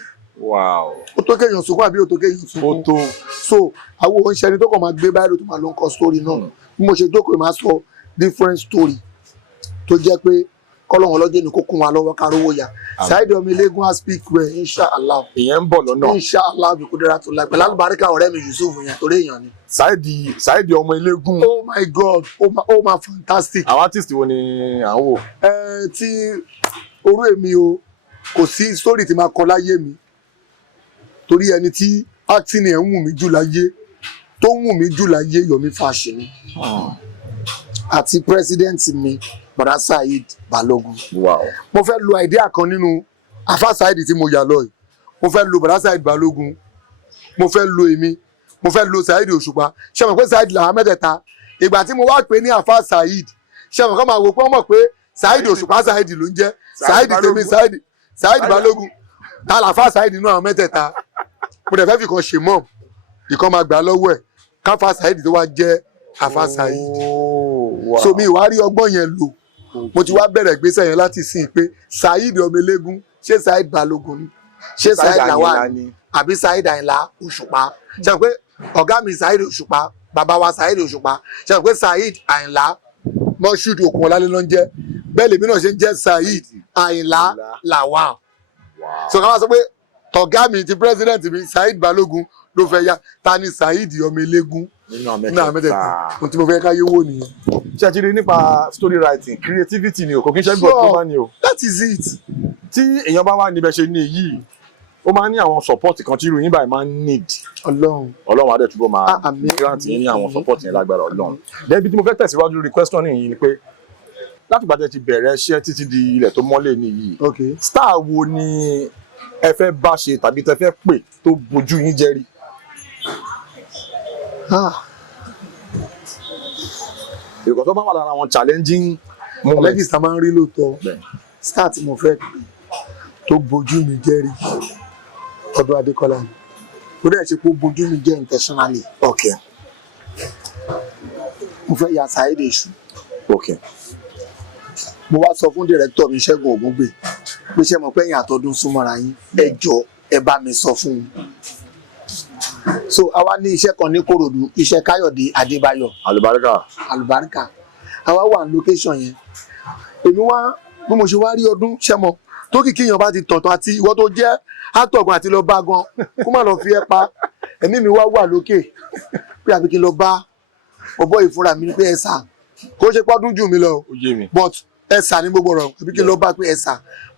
ó tó kéèyàn sunkún àbí ó tó kéèyàn sunkún. so àwọn òun ṣẹni tó kàn máa gbé báyìí tó máa ló ń kọ story náà bí mo ṣe jókòó máa sọ different story tó jẹ́ pé kọ́lọ́hún ọlọ́jọ́ ni kó kún wa lọ́wọ́ ká rówó yá Saheed ọmọ eléégún á speak well inshallah. ìyẹn ń bọ̀ lọ́nà. inshallah bí kúndẹ́rà tó láì pẹ̀lú àlùbáríkà ọ̀rẹ́ mi Yusuf yẹn torí èèyàn ni. Saheed ọmọ eléégún. oh my god ó máa fantastic. àwọn artist wo ni à ń wò. tí orú èmi o kò sí story tí máa kọ láyé mi torí ẹni tí acting ẹ̀ ń wù mí jù láyé tó ń wù mí jù láyé Yomi Fashini àti president mi bàdá Saheed Balogun. mo fẹ́ lo idea kan nínú afa Saheed tí mo yà lọ yìí mo fẹ́ lo bàdá Saheed Balogun mo fẹ́ lo èmi mo fẹ́ lo Saheed Òṣùpá ṣé mo pé Saheed làwọn mẹ́tẹ̀ẹ̀ta ìgbà tí mo wá pè ní afa Saheed ṣé mo kàn máa wò pé wọ́n mọ̀ pé Saheed Òṣùpá Saheed ló ń jẹ́ Saheed tèmi Saheed Balogun ta làfa Saheed nínú àwọn mẹ́tẹ̀ẹ̀ta mo dẹ̀ fẹ́ fi kan ṣe mọ́ ìkan máa gbà lọ́wọ́ ẹ̀ káfa Saheed tó wá jẹ́ afa Saheed so mi ìwà rí ọgbọ́n yẹn lò mo ti wá bẹ̀rẹ̀ ìgbésẹ̀ yẹn láti sìn pé Saheed ọmọ eléégún ṣé Saheed Balogun ni ṣé Saheed Lawal ni àbí Saheed Àyìnlá Òṣùpá ṣe pé ọ̀gá mi Saheed Òṣùpá bàbá wa Saheed Òṣùpá ṣe pé Saheed Àyìnlá Moshood Okunọlálé ló ń jẹ́ bẹ́ẹ̀ lèmi náà ṣe ń jẹ́ Saheed Àyìnlá Lawal so ká wá sọ pé tọ̀gá mi ti president mi Saheed Balogun ló fẹ́ ya ta ni Saheed ọmọ eléégún nínú àmẹ́tẹ̀ẹ̀ta ohun tí mo fẹ́ káyé wò nìyẹn. ṣé ẹ ti rí nípa story writing creativity ni o kò kí n ṣe gbọ́dọ̀ tó bá ní o. that is it. tí èèyàn bá wà níbẹ̀ ṣe ní èyí ó máa ń ní àwọn support kan tí irú yín báyìí máa ń need. ọlọ́run adé túbọ̀ máa grant yín ní àwọn support yẹn lágbára ọlọ́run. débi tí mo fẹ́ tẹ̀síwájú lórí question yìí ni pé láti gbàtẹ́ ti bẹ̀rẹ̀ iṣẹ́ títí di ilẹ̀ tó mọ́lẹ̀ nìyí. star wo ni ẹ fẹ́ bá ṣe tàbí tẹ fẹ́ pè tó bojú yín jẹ́rí. ìkọ̀ tó bá wà lára àwọn challenging moments. lẹ́gìs tá a máa ń rí lóòótọ́ star tí mo fẹ́ pè tó bojú mi jẹ́rí Ọdún Adékọ́lá ni ó dẹ̀ ṣe pé ó bojú mi jẹ́ intentionally. mo fẹ́ ya Saheed Èṣù. mo wá sọ fún director mi Ṣẹ́gun Ògúngbè pé ṣé mo pé ẹ̀yin àtọdún súnmọ́ra yín ẹ jọ̀ọ́ ẹ bá mi sọ fún un. So àwa ní iṣẹ́ kan ní Kòròdú, iṣẹ́ Káyọ̀dé Adébáyọ̀ àlùbáríkà àwa wà ní location yẹn. Èmi wá bí mo ṣe wá rí ọdún ṣẹ́mọ tó kìkì èèyàn bá ti tọ̀tọ̀ àti ìwọ tó jẹ́ àtọ̀gùn àti lọ bá gan kó má lọ fi ẹ pa. Ẹ̀mí mi wá wà lókè pé àbí kí n lọ bá ọ̀bọ ìfúnra mi ní pé ẹ̀sà kó ṣe pọ́dún jù mí lọ but ẹ̀sà ní gbogbo ọ̀rọ̀ àbí kí n lọ bá pé ẹ̀sà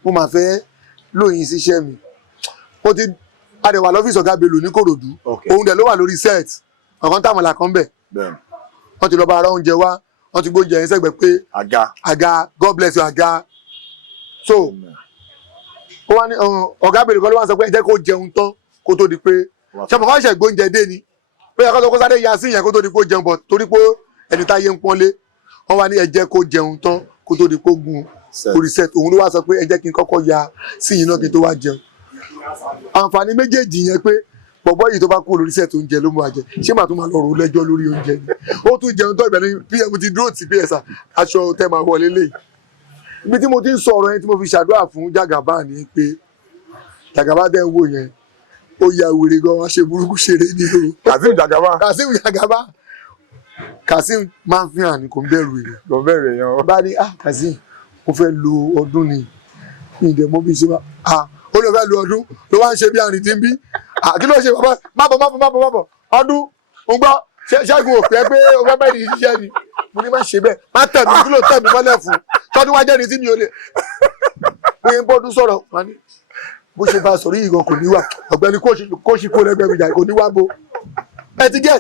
mo máa fẹ́ lóyìn síṣẹ́ mi. Ó ti adẹ̀wà lọ́fíìsì ọ̀gá Bello ní Kòròdú òun dẹ̀ ló wà lórí set ọ̀kan táwọn là kan bẹ̀ wọ́n ti lọ bá ara oúnjẹ wá wọ́n ti gbóúnjẹ yẹn sẹ́gbẹ̀ẹ́ pé àga God bless you àga. So ó wá ní ọ̀gá Bello kan ló wá sọ pé ẹ jẹ́ kó jẹun tán kó tó di pé ṣàpọ̀ ká ṣe gbóúnjẹ dé ni pé ẹ̀kọ́ tó kó sáré ya sí ìyẹn kó tó di pé ó jẹun bọ̀ torí pé ẹni táyé ń pọ́nlé wọ́n wá ní ẹ jẹ́ kó jẹun tán kó tó di pé ó gun orí set òun ló wá sọ pé ẹ jẹ́ kí n kọ́kọ́ ya sí ìyẹn náà kí n tó wá jẹun. Àǹfààní méjèèjì yẹn pé bọ̀bọ́ yìí tó bá kú lórí set oúnjẹ ló mú wa jẹ ṣé màá tún máa lọ rò lẹ́jọ́ lórí oúnjẹ ni ó tún jẹun tó ìbẹ̀rẹ̀ pm ti dúró tì pé ẹ̀sà aṣọ tẹ́ máa wọlé lé ibi tí mo ti ń sọ ọ̀rọ̀ yẹn tí mo fi ṣàdúrà fún Jagaban ni pé Jagaban dẹ́ ń wò yẹn ó ya wèrè gan wá ṣe burúkú ṣeré ní o. Kazeem Jagaban Kazeem máa ń fi hàn ní kò ń bẹ̀rù èèyàn bá ní Kazeem mo fẹ́ lo ọdún ni ìdẹ̀mọ́ bí ṣe máa ó lè fẹ́ lu ọdún ló wá ń ṣe bí àrùn tí ń bí kí ló ṣe bàbá má bọ̀ ọdún ń gbọ́ Ṣẹ́gun òpẹ́ pé o fẹ́ bẹ́ẹ̀ ní ṣiṣẹ́ ni mo ní má ṣe bẹ́ẹ̀ má tẹ̀ mí kí ló tẹ̀ mí mọ́lẹ̀ fún tọ́dún wá jẹ́ ní tí mi ò lè pé ń bọ́dún sọ̀rọ̀ wọn ni bó ṣe bá sọ̀rọ̀ yìí gan kò ní wà ọ̀gbẹ́ni kóṣì kó lẹ́gbẹ̀ẹ́ mi jà kò ní wá bo ẹ ti gẹ̀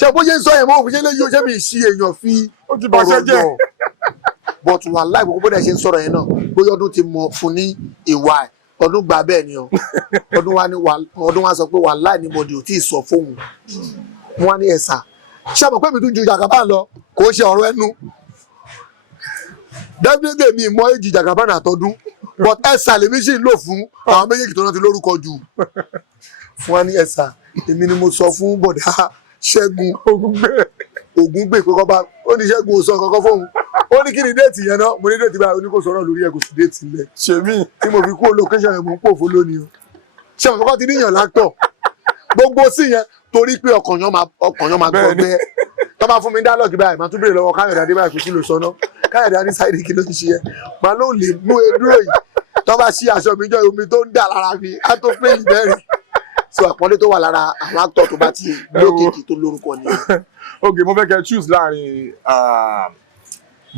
ṣe bó ṣe ń sọ yẹn mọ́ òfin ṣe lè yí o ṣe mi ṣí èèyàn fi ọ̀rọ̀ lọ but wàláì gbogbo bó dẹ̀ ṣe ń sọ̀rọ̀ yẹn náà bóyá ọdún ti mọ̀ fún ní ìwà ẹ̀ ọdún gba bẹ́ẹ̀ ni o ọdún wa sọ pé wàláì ní mọ̀dì ò tí ì sọ fóun wọn ní ẹ̀sà ṣé àmọ̀ pé mi tún ju Jagaban lọ kò ṣe ọ̀rọ̀ ẹnu definitely mi mọ èjì Jagaban àtọdún but ẹ̀sà lèmi sì ń lò fún àwọn méjèèjì tó rántí lórúkọ jù wọn ní ẹ̀sà èmi ni mo sọ fún bọ̀dá Ṣẹ́gun Ògúngbè pé kọ́ bá ó ní Ṣẹ́gun ò sọ kankan fóun ó ní kí ni déètì yẹn náà mo ní déètì báyìí ó ní kò sọ̀rọ̀ lórí ẹ̀kọ́ sí déètì ilẹ̀ ṣèmí tí mo fi kú location yẹn mo ń pòfó lónìí o ṣé àwọn kọ́kọ́ ti níyàn láktọ̀ gbogbo sí yẹn torí pé ọkàn yẹn máa gbọ́ bẹ́ẹ̀ tó bá fún mi dálọ́ọ̀gì báyìí máa tún béèrè lọ́wọ́ Káyọ̀dé Adébáyọ̀ pé kí ló sọ náà Káyọ̀dé adé sáìdì kí ló ti ṣe yẹn máa ló lè mú edúró yìí tó bá ṣí aṣọ mi jọ omi tó ń dà lára mi á tó pé ìbẹ̀rẹ̀ so àpọ́nlé tó wà lára àwọn actor tó bá ti lókèkì tó lórúkọ ni. Ok, mo fẹ́ kẹ́ choose láàrin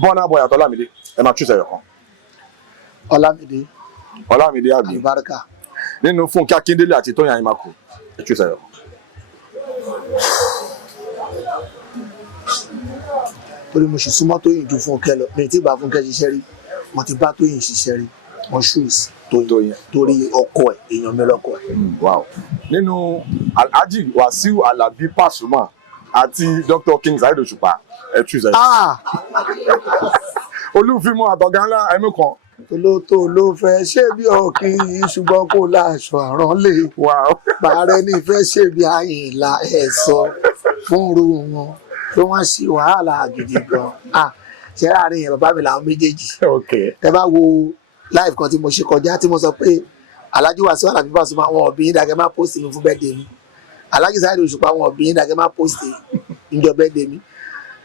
Burna Boy àti Ọlámídé ẹ máa choose ẹyọ kan. Ọlámídé àbí àlùbáríkà nínú Fúnkẹ́ Akíndélé àti Tóyìn Àyìnmákù ẹ choose ẹyọ kan. torí mo sì súnmọ́ Tóyìn ju Fúnkẹ́ lọ mi ti bá Fúnkẹ́ ṣiṣẹ́ rí mo ti bá Tóyìn ṣiṣẹ́ rí mo choose Tóyìn torí ọkọ ẹ̀ èèyàn mi lọ́kọ ẹ̀. Wow. Nínú Alhaji Wasiu Alabi Pasuma àti Dr. King Saheed Òṣùpá ẹ choose ẹ. Olúfimọ́ àtọ̀gá ńlá ẹ̀mí kan. Tolótó ló fẹ́ ṣé bí ọ̀kìn ṣùgbọ́n kò láṣọ àránlé bàárẹ̀ ní ìfẹ́ ṣé bí Àyìnlá ẹ̀ sọ fúnru wọn pé wọ́n ṣe wàhálà gidi gan. Ṣé láàrin yẹn bàbá mi làwọn méjèèjì. Ẹ bá wo live kan tí mo ṣe kọjá tí mo sọ pé Alhaji Wasiu Alabi Pasuma wọn òbí yín dàgẹ́ máa post mi fún birthday mi Alhaji Saheed Òṣùpá wọn òbí yín dàgẹ́ máa post níjọ́ birthday mi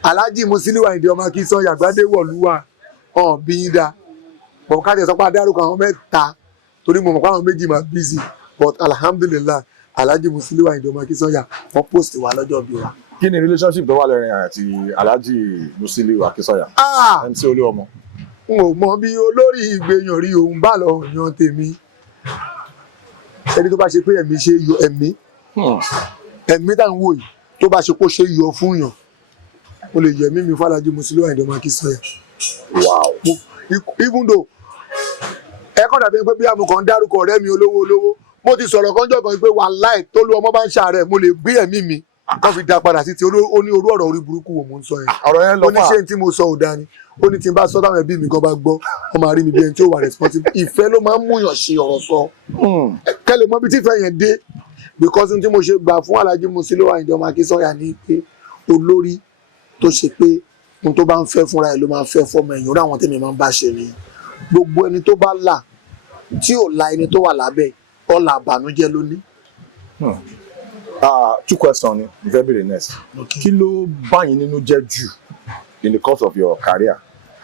Alhaji Musiliu Ayinde ọmọ Akínsọ́yà Gbádéwọ̀lúwà wọn òbí yín dà bọ̀ káàdì sọ pé adárúkọ àwọn mẹ́ta torí mo mọ̀ pé àwọn méjì máa busy but alhamdulillah Alhaji Musiliu Ayinde ọmọ Akínsọ́yà wọn post wa lọ́jọ́ bí wa. Kí ni relationship tó wà lẹ́rìn àti Alhaji Musiliu Akínsọ́yà MC Olúọmọ? N ò mọ bí olórí ìgbéyàn rí òun bá lọ yan tèmi ẹni tó bá ṣe pé ẹ̀mí ṣe yọ ẹ̀mí tá à ń wò yìí tó bá ṣe kó ṣe yọ fún yàn mo lè yọ ẹ̀mí mi fún Alhaji Musiliu Ayinde ọmọ Akínsọ́yà. Wow. Even though ẹ kọ́ dàbí pé bí àmú kan dárúkọ ọ̀rẹ́ mi olówó mo ti sọ̀rọ̀ kọ́njọ́ kan pé wàláì tó lu ọmọ bá ń ṣàárẹ̀ mo lè gbé ẹ̀mí mi kọ́ fi dá padà sí ti ó ní orú ọ̀rọ̀ orí burúkú wo mo ń sọ yẹn. Ọ̀rọ̀ yẹn lọ fà. Ó ní ṣé tí mo sọ ò dání ó ní tí n bá sọ táwọn ẹbí mi gan bá gbọ́ wọ́n máa rí mi bí ẹni tí ó wà responsible. Ìfẹ́ ló máa ń múyàn ṣe ọ̀rọ̀ sọ. Kẹ́lẹ̀ mọ́ bí tí ìfẹ́ yẹn dé because tí mo ṣe gbà fún Alhaji Musiliu Ayinde ọmọ Akínsọ́yà ní pé olórí tó ṣe pé ohun tó bá ń fẹ́ fúnra ẹ̀ ló máa ń fẹ́ fọ́mọ ẹ̀yìn orí àwọn tèmi máa ń bá ṣe nìyẹn gbogbo ẹni tó bá là tí ò la ẹni tó wà lábẹ́ ọ̀là àbànújẹ́ ló ní. 2 questions ni ìfẹ́ bèrè next. Kí ló bá yín nínú jẹ́ jù in the course of your career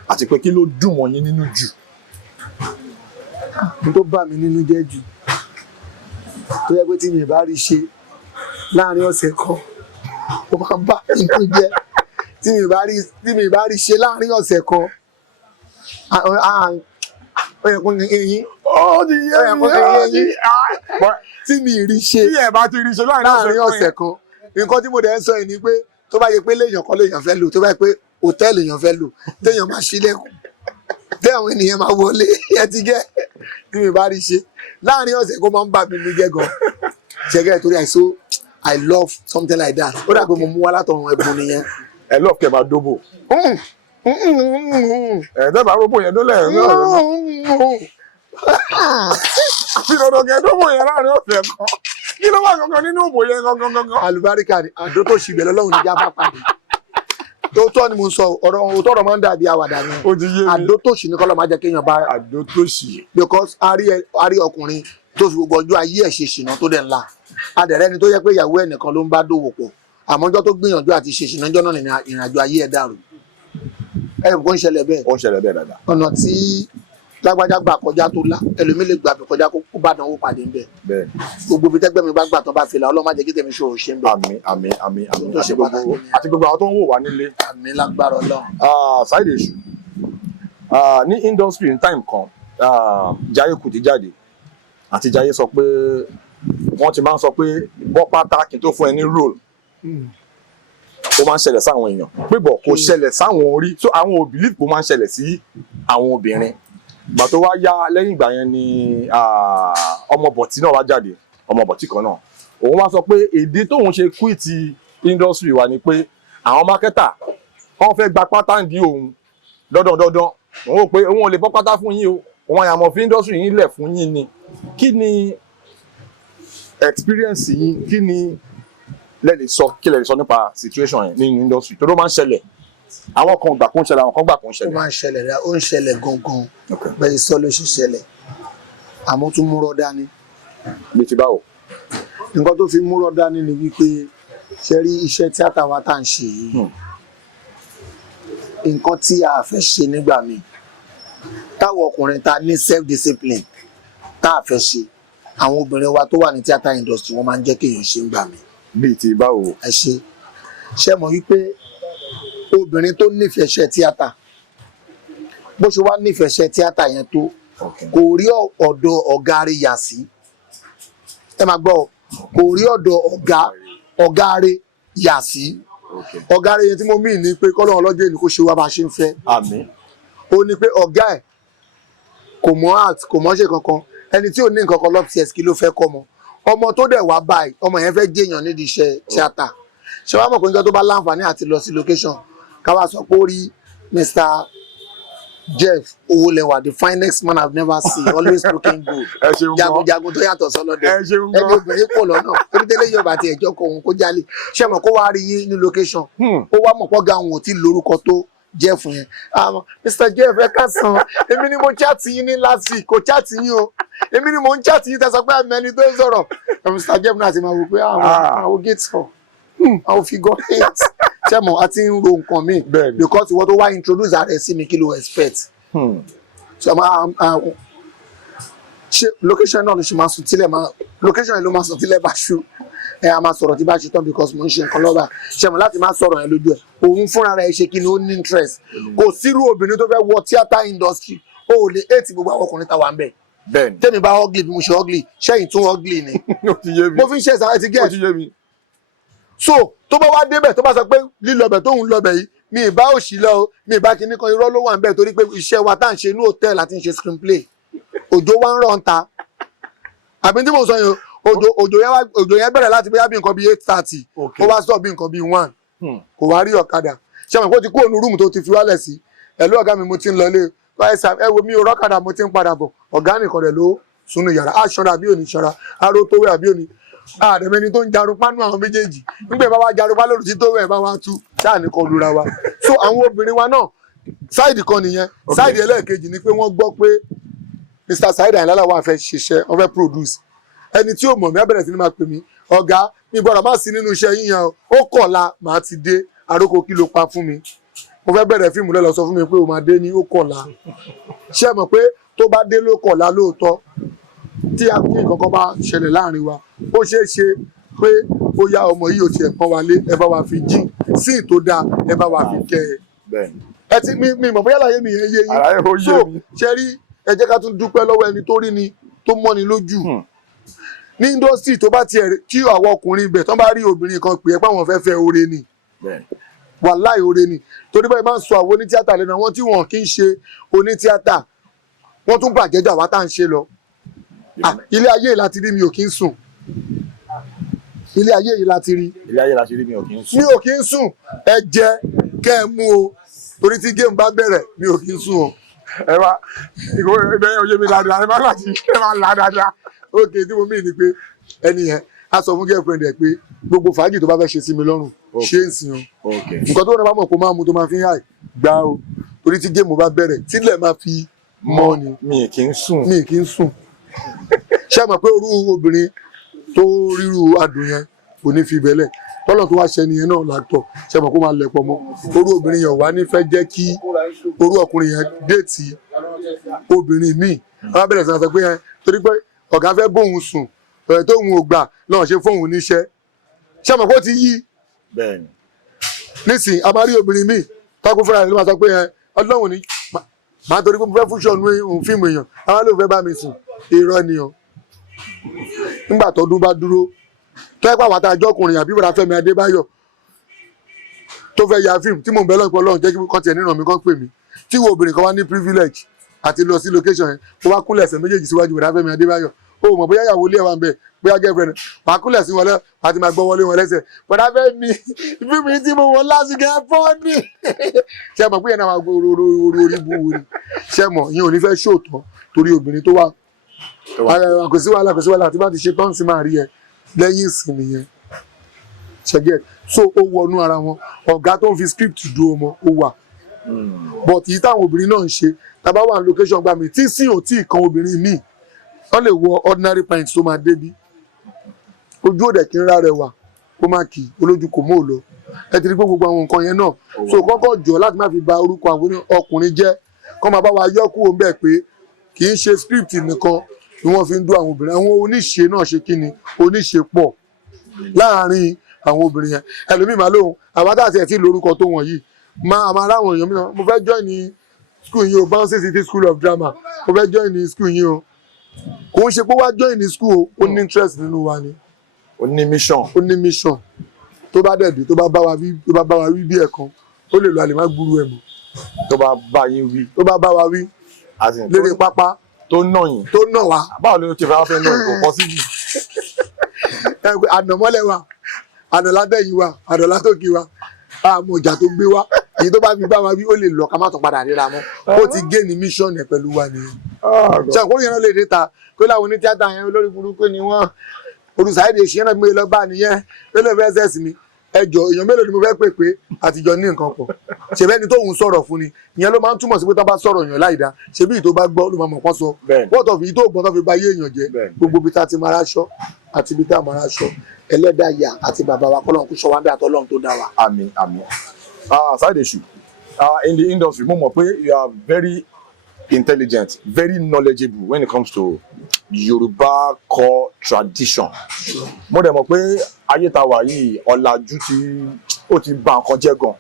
àti pé kí ló dùn mọ́ yín nínú jù? ohun tó bá mi nínú jẹ́ jù tó yẹ pé tí mi bá rí ṣe láàrin ọ̀sẹ̀ kan ó máa ń bá mi nínú jẹ́ tí mi bá rí ṣe láàrin ọ̀sẹ̀ kan ó yẹ kó ní eyín tí mi rí ṣe láàrin ọ̀sẹ̀ kan nǹkan tí mo dẹ̀ ń sọ yìí ni pé tó bá yẹ pé léèyàn kan léèyàn fẹ́ lò tó bá yẹ pé hòtẹ́ẹ̀lì èèyàn fẹ́ lò téèyàn máa ṣílẹ̀kùn tẹ́ àwọn ènìyàn máa wọlé ẹ ti gẹ́ tí mi bá rí ṣe láàrin ọ̀sẹ̀ kó máa ń bà mí ní jẹ́ gan ṣẹ́gẹ́ torí I love something like that ó dàgbé mo mú wá látọ̀run ẹ̀bùn nìyẹn. ẹ lọ́ọ̀ kẹ́ máa dóbò. Dábàá rògbò yẹn dólẹ̀ ẹ̀ náà. Fi dandan kẹ́ dóbò yẹn láàrin ọ̀sẹ̀ kan. Kí ló wà gangan nínú òbò yẹn gangan? Àlùbáríkà ni àdó tó ṣì bẹ̀rẹ̀ lọ́hùn níjà bá pàdé. Tó tọ́ ni mo sọ òótọ́ máa ń dàbí àwàdà ni. Ó ti yé mi. Àdó tó ṣì ní kọ́lọ́ máa jẹ́ kéèyàn bá. Àdó tó ṣì. Because a rí ọkùnrin tó fi gbogbo ọjọ́ ayé ẹ̀ ṣe ṣìnà tó dẹ̀ ńlá. Adẹ̀rẹ́ ni tó yẹ pé ìyàwó ẹ̀ nìkan ló ń bá dòwò pọ̀. Àmọ́jọ́ tó gbìyànjú àti ṣe ṣìnà jọ́ náà ní ìrìnàjò ayé ẹ̀ dàrú. Kò ń ṣẹlẹ̀ bẹ́ẹ̀. Ó ń ṣẹlẹ̀ bẹ́ẹ̀ dáadáa. Ọ̀nà tí lágbájá gbà kọjá tó lá ẹlòmíì lè gbà kọjá kó bá dánwó pàdé ń bẹ̀. Bẹ́ẹ̀. Gbogbo ibi tẹ́gbẹ́ mi bá gbà tán bá fi là Ọlọ́run má jẹ́ kí tèmi ṣòro ṣe ń bẹ̀. Àmín. Àti gbogbo àwọn tó ń wò wá nílé. Àmín lágbára Ọlọ́run. Saheed Osu ní industry in time kan Jaiye Kuti jáde àti Jaiye sọ pé wọ́n ti máa ń sọ pé bọ́ pátá kí n tó fún ẹ ní role ó máa ń ṣẹlẹ̀ sáwọn èèyàn pé bọ̀ kò ṣẹlẹ̀ sáwọn orí so àwọn ò believe kó máa ń ṣẹlẹ̀ sí àwọn obìnrin ìgbà tó wá yá lẹ́yìn ìgbà yẹn ni ọmọ bọ̀tí náà wá jáde ọmọ bọ̀tí kan náà òun wá sọ pé èdè tóun ṣe quit industry wa ni pé àwọn marketer wọ́n fẹ́ gba pátá ń di òun dandan òun ò pé òun ò lè bọ́ pátá fún yín o òun àyàmọ̀ fi industry yín lẹ̀ fún yín ni kí ni experience yín kí ni lẹ́lẹ̀ sọ nípa situation yẹn nínú industry tó ló máa ń ṣẹlẹ̀ àwọn kan gbà kó ń ṣẹlẹ̀ àwọn kan gbà kó ń ṣẹlẹ̀. ó máa ń ṣẹlẹ̀ rẹ̀ ó ń ṣẹlẹ̀ gangan bẹ́ẹ̀ sọ ló ṣe ṣẹlẹ̀ àmọ́ tún múrọ̀ dání. bí ti báwo. nǹkan tó fi múrọ̀ dání ni wípé ṣe rí iṣẹ́ tíátà wa tá à ń ṣe yìí nǹkan tí a fẹ́ ṣe nígbà míì táwọn ọkùnrin ta ní self discipline tá a fẹ́ ṣe àwọn obìnrin wa tó wà ní theatre industry wọ́n máa ń jẹ́ kéèyàn ṣe ń gbà mí. bíi ti báwo. ẹ ṣe mọ̀ wípé obìnrin tó nífẹ̀ẹ́ iṣẹ́ tíátà bó ṣe wá nífẹ̀ẹ́ iṣẹ́ tíátà yẹn tó kò rí ọ̀dọ̀ ọ̀gá rẹ̀ yà sí ẹ máa gbọ́ kò rí ọ̀dọ̀ ọ̀gá rẹ̀ yà sí ọ̀gá rẹ̀ yẹn tí mo mí ní pé kọ́lọ́ ọlọ́jọ́ ènì kò ṣe wá bá a ṣe ń fẹ́. àmín. ó ní pé ọ̀gá ẹ̀ kò mọ̀ art kò mọ̀ ṣe kankan ẹni tí ò ní nǹkan kan lọ́pìtẹ́sì kí ló fẹ́ kọ́ mọ ọmọ tó dẹ̀ wá báyìí ọmọ yẹn fẹ́ jẹ́yàn nídìí iṣẹ́ tíátà ṣé wàá mọ̀ pé nígbà tó bá láǹfààní àti lọ sí location káwá sọ pé ó rí Mr. Jeff Owólẹ́wà the finest man I've never seen always looking good jagunjagun tó yàtọ̀ sọlọ́dẹ ẹni obìnrin pọ̀ lọ́nà torí tẹ́lẹ̀ yọ̀bà àti ẹ̀jọ́ kọ̀ òun kó jálè ṣé mọ̀ kó wá rí yín ní location ó wá mọ̀ pọ́gà òun ò tí lórúkọ tó Jeff yẹn Mr. Jeff ẹ káàsán èmi ni mo chat yín ní last week kò chat yín o èmi ni mo ń chat yín tẹsán pé àmẹni tó ń sọ̀rọ̀ Mr. Jeff náà ti máa wò pé àwọn gates for àwọn figure eight ṣé mo àti ń ro nǹkan mi because ìwọ tó wá introduce ààrẹ sí mi kí ló expect so ṣe location náà ló ṣe máa sùn tílẹ̀ máa location yẹn ló máa sùn tílẹ̀ bá ṣú a máa sọ̀rọ̀ tí bá ṣe tán because mo ń ṣe nǹkan lọ́ba ṣe mo láti máa sọ̀rọ̀ yẹn lójú ẹ̀ òun fúnra rẹ̀ ṣe kí ni ó ní interest kò sírú obìnrin tó fẹ́ wọ theatre industry ó lè hate gbogbo àwọn ọkùnrin táwa ń bẹ̀ bẹ́ẹ̀ni tẹ́mi bá ugly bí mo ṣe ugly ṣẹ́yìn tún ugly ni mo fi ń ṣe ìsàlẹ̀ ti gẹ̀ so tó bá wá débẹ̀ tó bá sọ pé lílọbẹ̀ tóun lọbẹ̀ yìí mi ì bá òṣì lọ o mi ì bá kinní kan irọ́ ló wà ń bẹ̀ torí pé iṣẹ́ wa tá à ń ṣe ní hòtẹ́ẹ̀lì àti ń ṣe screenplay òjò wa ń rọ̀ ń ta àbí tí mo sọ yẹn òjò yẹn bẹ̀rẹ̀ láti bí nǹkan bíi 8:30 ó wá stop bí nǹkan bíi 1 kò wá rí ọ̀kadà ṣé mo kó ti kú òun rúùmù tó ti fi wálẹ̀ sí ẹ̀lú ọ̀gá mi mo ti ń lọ ilé ẹ wo mi ò rọ́kadà mo ti ń padà bọ̀ ọ̀gá nìkan rẹ̀ ló sunu yàrá aṣọra àbí òní ṣọra aró tó wẹ̀ àbí òní àdèmẹni tó ń jarunpá nú àwọn méjèèjì nígbà bá wá jarunpá lórí tí tó wẹ̀ bá wá tú sáà ní kan lura wa so àwọn obìnrin wa náà sáìdì kan nìyẹn sáìdì ẹlẹ́ẹ̀kejì ni pé wọ́n gbọ́ pé Mr. Saheed Ayinla Lawal fẹ́ ṣiṣẹ́ wọ́n fẹ́ produce ẹni tí ò mọ̀ mí á bẹ̀rẹ̀ sí ni máa pè mí ọ̀gá mi gbọ́dọ̀ má sí nínú iṣẹ́ yíyan ó kọ̀la màá ti dé àrókò kí ló pa fún mi mo fẹ́ bẹ̀rẹ̀ fíìmù lẹ́lọ́ sọ fún mi pé o máa dé ní ó kọ̀la ṣé ẹ mọ̀ pé tó bá dé ló kọ̀la lóòótọ́ tí nǹkan bá ṣẹlẹ̀ láàrin wa ó ṣeé ṣe pé ó yá ọmọ yìí ò tiẹ̀ pọ́n wálé ẹ bá wa fi jín sí ìtò dáa ẹ bá wa fi kẹ́ ẹ ti mi mọ̀ bóyá láyé mi yẹn yé yín so ṣe rí ẹ jẹ́ ká tún dúpẹ́ lọ́wọ́ ẹni tó rí ni tó mọ́ni lójú ní indọ́sítì tó bá tiẹ̀ tí àwọn ọkùnrin ibẹ̀ tó bá rí obìnrin kan pè é pé àwọn fẹ́ fẹ́ oore ni wàláì oore ni torí báyìí máa ń sọ àwọn onítíátà lẹ́nu àwọn tí wọn kì í ṣe onítíátà wọ́n tún bàjẹ́ jà wá tá à ń ṣe lọ ilé ayé yìí láti rí mi ò kí ń sùn ilé ayé yìí láti rí mi ò kí ń sùn mi ò kí ń sùn ẹ jẹ kẹ́ ẹ mú o torí tí géèmù bá bẹ̀rẹ̀ mi ò kí ń sùn o ẹ wá ibẹ̀ oyè mi dáadáa ẹ má láti ẹ má là dáadáa. ókè tí mo mí ni pé ẹni yẹn á sọ fún girlfriend ẹ pé gbogbo fàájì tó bá fẹ́ ṣe sí mi lọ́rùn ṣé ń sìn o nǹkan tó wọn bá mọ̀ kó máa mú tó máa fi ń hàì gbá o torí tí géèmù bá bẹ̀rẹ̀ tílẹ̀ máa fi mọ́ ni mi kì í sùn ṣé ẹ mọ̀ pé orú obìnrin tó ríru adùn yẹn kò ní fi bẹ́lẹ̀ tọ́lọ̀ tó wá ṣe nìyẹn náà látọ̀ ṣe mọ̀ kó máa lẹ̀ pọ̀ mọ́ orú obìnrin yẹn wá ní fẹ́ jẹ́ kí orú ọkùnrin yẹn déètì obìnrin míì wọ́n á bẹ̀rẹ̀ sí sọ pé yẹn torí pé ọ̀gá fẹ́ bóun sùn tóun ò gbà náà ṣe fóun níṣẹ́ ṣe mọ̀ kó ti yí nísìnyí a máa rí obìnrin míì tọ́kùn fúnra rẹ̀ ló máa sọ pé yẹn ọlọ́run ni màá torí pé mo fẹ́ fúnṣọ́ nu fíìmù èèyàn àwọn ló fẹ́ bá mi sùn irọ́ ni o nígbà tọdún bá dúró kẹ́pà wàtá àjọkùnrin àbí bàrà Fẹ́mi Adébáyọ̀ tó fẹ́ ya fíìmù tí mò ń bẹ lọ́pọ̀ lọ́run jẹ́ kí kọ́ tiẹ̀ nínú mi kọ́ pè mí tí wo obìnrin kan wá ní privilege àti lọ sí location yẹn tó wá kúnlẹ̀ ẹsẹ̀ méjèèjì síwájú bàrà Fẹ́mi Adébáyọ̀ o mọ̀ bóyá ìyàwó ilé ẹ̀ wà ń bẹ̀ bóyá girlfriend wàá kúnlẹ̀ sí wọn lẹ́ àti máa gbọ́ wọlé wọn lẹ́sẹ̀ bàrà Fẹ́mi fíìmù tí mo wọ lásìkò ẹ̀ fọ́ọ̀nì ṣe mọ̀ pé yẹn náà máa gbọ́ orí bu wuri ṣe mọ̀ yẹn ò ní fẹ́ ṣòótọ́ torí obìnrin tó wà kò sí wàhálà àti bá ti ṣe tán sí máa rí ẹ lẹ́yìn ìsìn nìyẹn ṣẹgẹ so ó wọnú ara wọn ọ̀gá tó ń fi script dúró mọ́ ó wà but èyí táwọn obìnrin náà ń ṣe tàbá wà ní location gbà mí tí sì ò tí ì kan obìnrin míì wọ́n lè wọ ordinary pint tó máa débi ojú òdẹ kí n rà rẹ wà kó má kì í olójú kò mọ́ ò lọ ẹ ti rí pé gbogbo àwọn nǹkan yẹn náà so kọ́kọ́ jọ láti má fi ba orúkọ àwọn ọkùnrin jẹ́ kọ́ máa bá wa yọ kúrò ń bẹ̀ pé kì í ṣe script nìkan ni wọ́n fi ń dún àwọn obìnrin àwọn oníṣe náà ṣe kí ni oníṣe pọ̀ láàárín àwọn obìnrin yẹn ẹlòmíì máa lóhùn àwọn àtàtì ẹ̀ tí lórúkọ tó wọ̀nyí máa ráwọn èèyàn mìíràn mo fẹ́ join ní school yìí o Bouncy City School of Drama mo fẹ́ join ní school yìí o kò ń ṣe pé wá join ní school o ó ní interest nínú wa ni ó ní mission tó bá dẹ̀ dé tó bá bá wa wí bí ẹ̀kan ó lè lọ àlè má gbúrú ẹ̀ mọ́ tó bá bá yín wí lérí pápá tó nà yín tó nà wá báwo ló ti fẹ́ nà yín kò kọ́ síbi. ànàmọ́lẹ̀ wa ànàlátẹ̀yìn wa ànàlátòkì wa àmọ́ ọjà tó gbé wa èyí tó bá fi bá wa wí ó lè lọ ká má tún padà ríra mọ́ ó ti gé ní mission ẹ̀ pẹ̀lú wa nìyẹn. ṣe àkóyè yẹn náà lè dé ta kó láwọn onítíátà yẹn olórí burúkú ni wọ́n olùsáyédè ṣìyẹn náà gbé lọ bá nìyẹn ló fẹ́ sẹ́sì mi ẹjọ́ èèyàn mélòó ni mo fẹ́ pè pé àtijọ́ ní nǹkan pọ̀ ṣèbẹ́ni tóun sọ̀rọ̀ fún ni ìyẹn ló máa ń túmọ̀ sí pé tó bá sọ̀rọ̀ èèyàn láìda ṣebí ìtò bá gbọ́ ló máa mọ̀ pọ́n sọ wọ́tọ̀ fi ìtò ògbọ́n tó fi ba ayé èèyàn jẹ́ gbogbo ibi tá a ti máa ráṣọ àti ibi tá a máa ráṣọ ẹlẹ́dàá ìyá àti bàbá wa kọ́lọ́n kú sọ wá bí àtọ́lọ́run tó dá wa. Àmín. Saheed Osu in the industry mo mọ̀ pé you are very intelligent very knowledgeable when it comes to Yorùbá core tradition. Mo dẹ̀ mọ̀ pé ayé ta wà yìí ọ̀làjú ó ti bà nǹkan jẹ́ gan.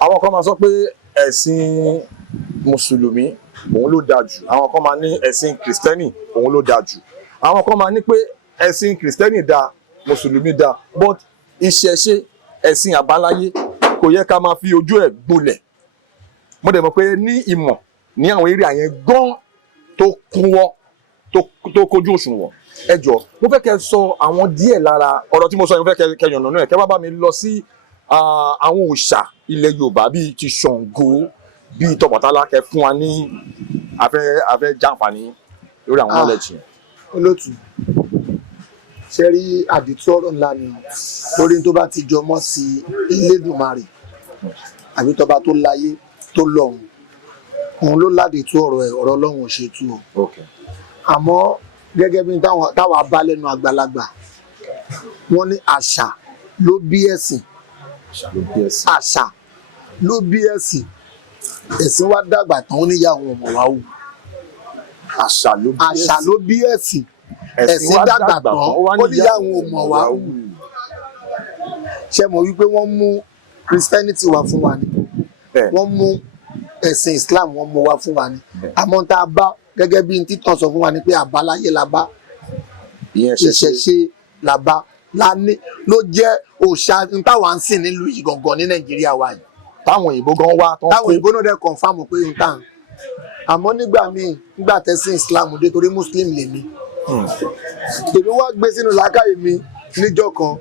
Àwọn kan máa sọ pé ẹ̀sìn mùsùlùmí òun ló dáa jù, àwọn kan máa ní ẹ̀sìn kìrìsìtẹ́nì òun ló dáa jù, àwọn kan máa ní pé ẹ̀sìn kìrìsìtẹ́nì dáa mùsùlùmí dáa but ìṣẹ̀ṣe ẹ̀sìn àbáláyé kò yẹ ká máa fi ojú ẹ̀ gbolẹ̀. Mo dẹ̀ mọ̀ pé ní ìmọ̀ ní àwọn eré àyẹn gan tó kúnwọ́ tó kojú òṣùwọ̀n. Ẹ jọ̀ọ́ mo fẹ́ kẹ́ sọ àwọn díẹ̀ lára ọ̀rọ̀ tí mo sọ yẹn, mo fẹ́ kẹ́ yànnà náà kẹ́ wá bá mi lọ sí àwọn òòṣà ilẹ̀ Yorùbá bíi ti Ṣàngó bíi tọ̀bọ̀tálá kẹ́ fún wa ní afẹ́ jàǹfààní lórí àwọn knowledge yẹn. Olótù ṣe rí àdìtú ọ̀rọ̀ ńlá ni lórí tó bá ti jọ mọ́ sí Elédùmarè àbí tọba tó láyé tó lọ́run òun ló láde tú ọ̀rọ̀ ẹ̀, ọ̀rọ̀ Ọlọ́run ò ṣe tú o. Àmọ́ gẹ́gẹ́ bí táwa bá lẹ́nu àgbàlagbà wọ́n ní àṣà ló bí ẹ̀sìn, àṣà ló bí ẹ̀sìn, ẹ̀sìn wá dàgbà tán ó níyàwó ọmọ wa wù. Àṣà ló bí ẹ̀sìn, ẹ̀sìn dàgbà tán ó níyàwó ọmọ wa wù. Ṣé mọ̀ wípé wọ́n mú Christianity wá fún wa ni, wọ́n mú ẹ̀sìn Islam wọ́n mú wá fún wa ni, àmọ́ tá a bá gẹ́gẹ́ bí títàn sọ fún wa ni pé àbáláyé la bá, ìṣẹ̀ṣe la bá lání ló jẹ́ òòṣà táwa ń sìn nílùú yìí gangan ní Nàìjíríà wa yìí. Táwọn òyìnbó gan wá táwọn òyìnbó náà dẹ̀ confam pé n tàn. Àmọ́ nígbà míì nígbà tẹ́sìn Islam dé torí Muslim lèmi, èmi wá gbé sínú làákàyè mi níjọ́ kan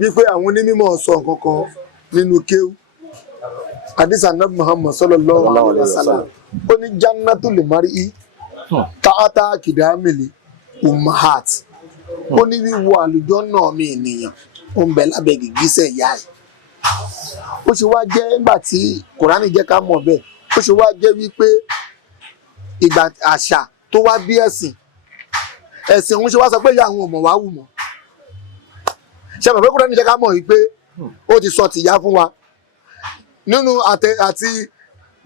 wípé àwọn onímọ̀ sọ nǹkan kan nínú kéwú hadith Ànábì Muhammad sallallahu alaihi wasallam ó ní jannatul mar'i ta'ata kidamili ummahat, ó ní wíwọ àlùjánnà mi ènìyàn ó ń bẹ lábẹ́ gìgísẹ̀ ìyá ẹ̀. Ó ṣe wá jẹ́ nígbà tí Kùránì jẹ́ ká mọ̀ bẹ́ẹ̀, ó ṣe wá jẹ́ wípé ìgbà àṣà tó wá bí ẹ̀sìn òun ṣe wá sọ pé ìyá àwọn ọmọ wa wù mọ́. Ṣé mọ̀ pé Kùránì jẹ́ ká mọ̀ wípé ó ti sọ tìyá fún wa nínú àti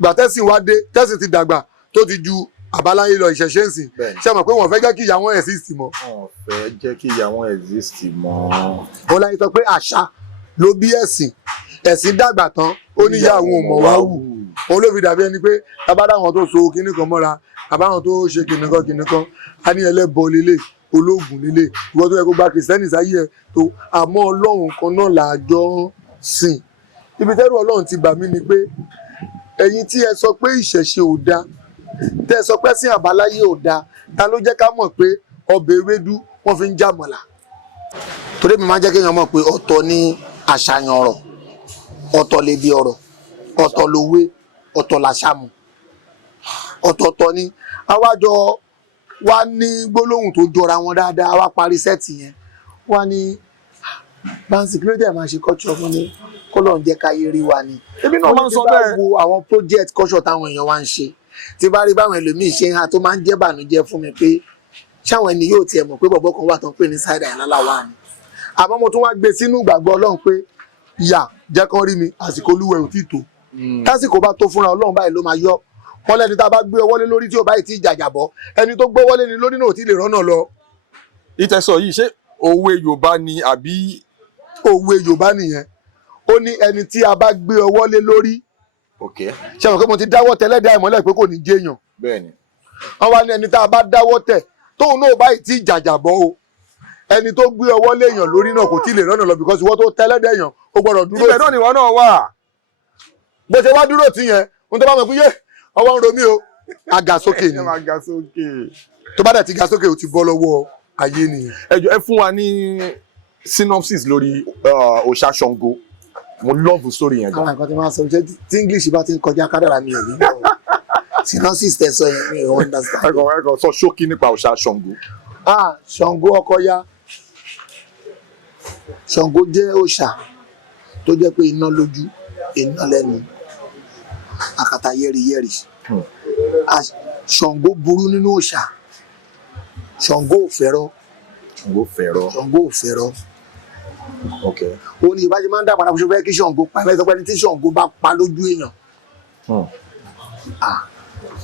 gbàtẹ́sìn wá dé, tẹ́sìn ti dàgbà tó ti ju àbáláyé lọ ìṣẹ̀ṣe ń sìn. Ṣé mọ̀ pé wọ́n fẹ́ jẹ́ kí ìyá wọn exist mọ́. Wọ́n fẹ́ jẹ́ kí ìyá wọn exist mọ́. Ó láyé sọ pé àṣà ló bí ẹ̀sìn dàgbà tán ó ní ìyá àwọn ọmọ wa wù. Òun ló fi dàbí ẹni pé tábàdà àwọn tó so kinní kan mọ́ra àbáwọn tó ṣe kinní kan á ní ẹlẹ́bọ lélẹ̀, ológun lélẹ̀, ìwọ tó yẹ kó gba kìrìsìtẹ́nì sáyé ẹ̀ tó, àmọ́ Ọlọ́run kan náà là á jọ ń sìn. Ibi tẹ́rù Ọlọ́run ti bà mí ni pé ẹ̀yin tí ẹ sọ pé ìṣẹ̀ṣe ò dáa, tẹ́ ẹ sọ pé ẹ̀sìn àbáláyé ò dáa, ta ló jẹ́ ká mọ̀ pé ọbẹ̀ ewédú wọ́n fi ń jàmọ̀là? Torí mi máa ń jẹ́ kéèyàn mọ̀ pé ọ̀tọ̀ ni àṣàyàn ọ̀rọ̀, ọ̀tọ̀ lédè ọ̀rọ̀, ọ̀tọ̀ lòwe, ọ̀tọ̀ làṣàmù, ọ̀tọ̀ọ̀tọ̀ ni. Àwájọ wá ní gbólóhùn tó jọra wọn dáadáa, wá parí sẹ́ẹ̀tì yẹn wá ní báńsì kí ló dé máa ṣe kọ́ṣọ́ fún ni kọ́lọ̀ ń jẹ́ káyé rí wa ni. Ebi náà máa ń sọ bẹ́ẹ̀. Wo àwọn project kọ́ṣọ́ táwọn èèyàn wá ń ṣe, tí bá rí báwọn ẹlòmíì ṣe ń ha tó máa ń jẹ́ bànújẹ́ fún mi pé ṣáwọn ẹni yóò tiẹ̀ mọ̀ pé bọ̀bọ̀ kan wà tán pé ní Side Àyìnlá wà ní. Àmọ́ mo tún wá gbé sínú ìgbàgbọ́ Ọlọ́run pé ìyà jẹ́ kán rí mi, àsìkò Olúwẹ̀ ò tí tó. Tásìkò bá tó fúnra Ọlọ́run báyìí ló máa yọ. Wọ́n lẹ́ni tá a bá gbé ọwọ́ lé lórí tí ò báyìí tí jàjàbọ́, ẹni tó gbé ọwọ́ lé ni lórí náà ò tí lè rọ́nà lọ. Ìtẹ̀sọ̀ yìí ṣé òwe Yorùbá ni àbí? Òwe Yorùbá nìyẹn. Ó ní ẹni tí a bá gbé ọwọ́ lé lórí. Ṣé mo pé mo ti dáwọ́ tẹ́lẹ̀ dá ìmọ́lẹ̀ pé kò ní jẹ́yàn. Bẹ́ẹ̀ni. Wọ́n wá ní ẹni tá a bá dáwọ́ tẹ̀ tóun náà báyìí tí jàjàbọ́ o, ẹni tó gbé ọwọ́ léèyàn lórí náà kò tí lè rọ́nà lọ because ìwọ tó tẹ́lẹ̀ dẹ̀yàn ó gbọ́dọ̀ dúró. Ibẹ̀ náà ni ìwọ náà wà. Bó ṣe wá dúró tì yẹn, ohun tó bá mọ̀ pé yé ọwọ́ ń ro mí o, a ga sókè ni. Tó bá dẹ̀ ti ga sókè o ti bọ́ lọ́wọ́ ayé nìyẹn. Ẹ jọ̀ọ́ ẹ fún wa ní synopsis lórí òòṣà Ṣàngó. Mo love story yẹn gan. Àwọn nǹkan tí wọ́n sọ ṣé tí English bá ti ń kọjá kádàrá mi ò ní bọ̀. Synopsis tẹ̀ sọ yẹn mi ò understand. Ẹ̀kọ́ sọ ṣókí nípa òòṣà Ṣàngó. Ṣàngó Ọkọya. Ṣàngó jẹ́ òòṣà tó jẹ́ pé iná lójú, iná lẹ́nu, àkàtà yẹ́rìyẹ́rì. Ṣàngó burú nínú òòṣà. Ṣàngó ò fẹ́rọ́. Ṣàngó ò fẹ́rọ́. Ó ní ìbáṣe máa ń dàgbà láti fẹ́ kí Ṣàngó pa ẹ̀ lẹ́sọ̀pẹ́ ní tí Ṣàngó bá pa lójú èèyàn.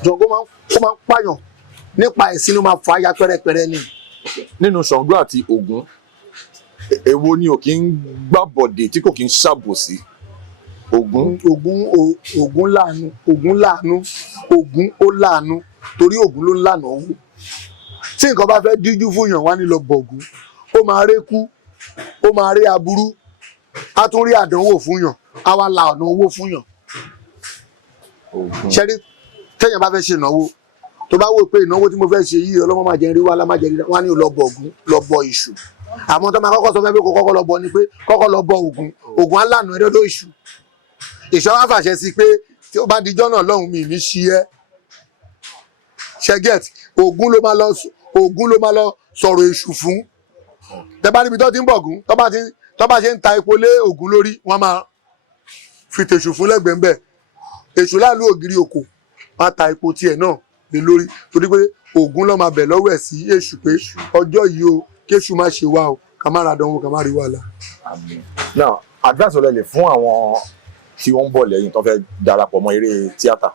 Ṣàngó máa ń pààyàn nípa ẹ̀sìn ló máa fà á ya pẹ́rẹpẹ́rẹ ni. Nínú Ṣàngó àti Ògún, èwo ni ò kí ń gbàbọ̀dè tí kò kí ń ṣàbòsí? Ògún láàánú, Ògún ó láàánú torí Ògún ló ń lànà owó. Tí nǹkan bá fẹ́ díjú fún yàn wá ní lọ bọ̀gún, ó máa rí kú, ó máa rí aburú, á tún rí àdánwò fún yàn, á wá la ọ̀nà owó fún yàn. Ṣẹ́rí téèyàn bá fẹ́ ṣe ìnáwó, tó bá wò pé ìnáwó tí mo fẹ́ ṣe yìí ọlọ́mọ máa jẹ rí wá lámájẹ rí wá ní lọ bọ Ògún, lọ bọ Èṣù. Àmọ́ tó máa kọ́kọ́ sọ fẹ́ pé kó kọ́kọ́ lọ bọ ni pé kọ́kọ́ lọ bọ Ògún, Ògún á lànà ẹ̀dọ́dọ̀ Èṣù. Èṣù á fàṣẹ sí pé tí ó bá dijọ́ náà lọ́hùn mi ní ṣí ẹ́. Ṣẹ́gẹ̀t Ògún ló máa lọ sọ̀rọ̀ Èṣù fún. Tẹ́ bá níbi tó ti ń bọ̀gún, tó tó bá ṣe ń ta epo lé Ògún lórí wọ́n máa fi tèṣù fún lẹ́gbẹ̀ẹ́ ńbẹ̀ èṣù láàlú ògiri òkò wọ́n á ta epo tiẹ̀ náà lé lórí torí pé Ògún ló máa bẹ̀ lọ́wọ́ ẹ̀ sí èṣù pé ọjọ́ yìí o kéṣù má ṣe wá o ká má ra dánwò ká má rí wàhálà. Now advice ọ̀lẹ́ lè fún àwọn tí wọ́n ń bọ̀ lẹ́yìn tó fẹ́ darapọ̀ mọ́ eré tíátà.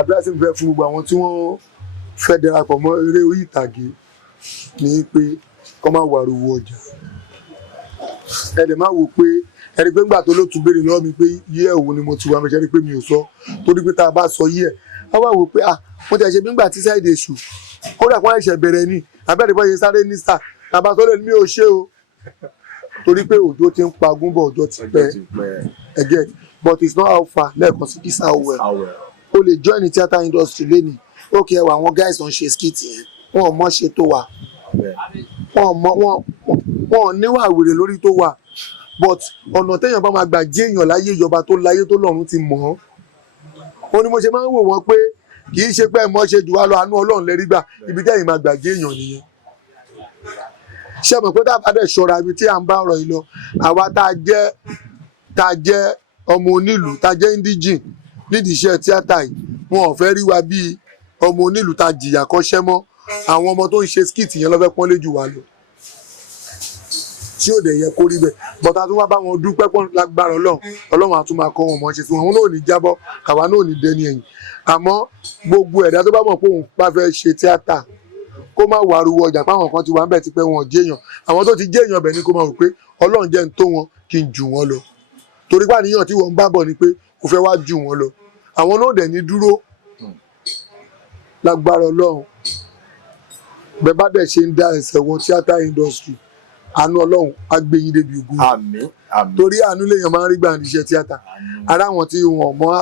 Advice mi fẹ́ fún gbogbo àwọn tí wọ́n fẹ́ darapọ̀ mọ́ eré orí ìtàgé ni pé kọ́ máa wà rúwọ́ ọjà ẹ lè má wò pé ẹni pé ńgbà tó ló tún béèrè lọ́wọ́ mi pé yí ẹ̀ wo ni mo ti wà mẹ́sẹ̀ rí pé mi ò sọ torí pé tá a bá sọ yí ẹ̀ á wà wò pé mo tẹ̀ ṣe bí ńgbà tí Saheed Èṣù kódà kó ẹ̀ṣẹ̀ bẹ̀rẹ̀ ni abẹ́rẹ́ bọ́ ṣe sáré ní star tàbá tó lè ní mi ò ṣe o torí pé òjò ti ń pagún bọ̀ ọjọ́ ti pẹ́ again but it's not how far lẹ́ẹ̀kan sí it's how well o lè join the theatre industry lẹ́nìí ó kí ẹ wà àwọn guys tó ń ṣe skit yẹn wọn ò mọ̀ ṣe tó wà wọn ò níwà wèrè lórí tó wà but ọ̀nà téèyàn bá máa gbà jẹ́ èèyàn láyé ìjọba tó láyé tó lọ́run ti mọ̀ ọ́ ni mo ṣe máa ń wò wọ́n pé kì í ṣe pé ẹ̀ mọ́ ṣe jù wá lọ àánú Ọlọ́run lẹ́rí gbà ibi tẹ́yìn máa gbà jẹ́ èèyàn nìyẹn ṣe mọ̀ pé tá a bá dẹ̀ ṣọ́ra ibi tí à ń bá ọ̀rọ̀ yìí lọ àwa tá a jẹ́ ọmọ onílù tá a jẹ́ indigene nídìí iṣẹ́ tíátà yìí wọn ò fẹ́ rí wa bíi ọmọ onílù tá a jìyà kọ́ṣẹ́ mọ́ àwọn ọmọ tó ń ṣe skit yẹn ló fẹ́ pọ́n lé jù wá lọ tí ò dẹ̀ yẹ kó rí bẹ́ẹ̀ bọ́tà tó wá bá wọn dúpẹ́ pọ́n lágbára Ọlọ́run á tún máa kọ́ wọn mọ́ ṣe fún wọn náà ò ní jábọ́ àwa náà ò ní dẹni ẹ̀yìn àmọ́ gbogbo ẹ̀dá tó bá mọ̀ pé òun bá fẹ́ ṣe tíátà kó má wà rúwọ ọjà páwọn kan ti wà ń bẹ̀ ti pẹ́ wọn jẹ́yàn àwọn tó ti jẹ́yàn bẹ̀ ni kó máa rò pé Ọlọ́run jẹ́ ń tó wọn kí n jù wọ́n lọ torí pé àníyàn tí wọ́n ń bá bọ̀ ni pé kò fẹ́ wá jù wọ́n lọ àwọn náà dẹ̀ ní dúró lágbára Ọlọ́run bẹ́ẹ̀ bá dẹ̀ ṣe ń dá ẹsẹ̀ wọ theatre industry àánú Ọlọ́run á gbé yín débi ògùn àmín àmín torí àánú lèèyàn máa ń rí gbà ní iṣẹ́ tíátà ara àwọn tí wọn mọ̀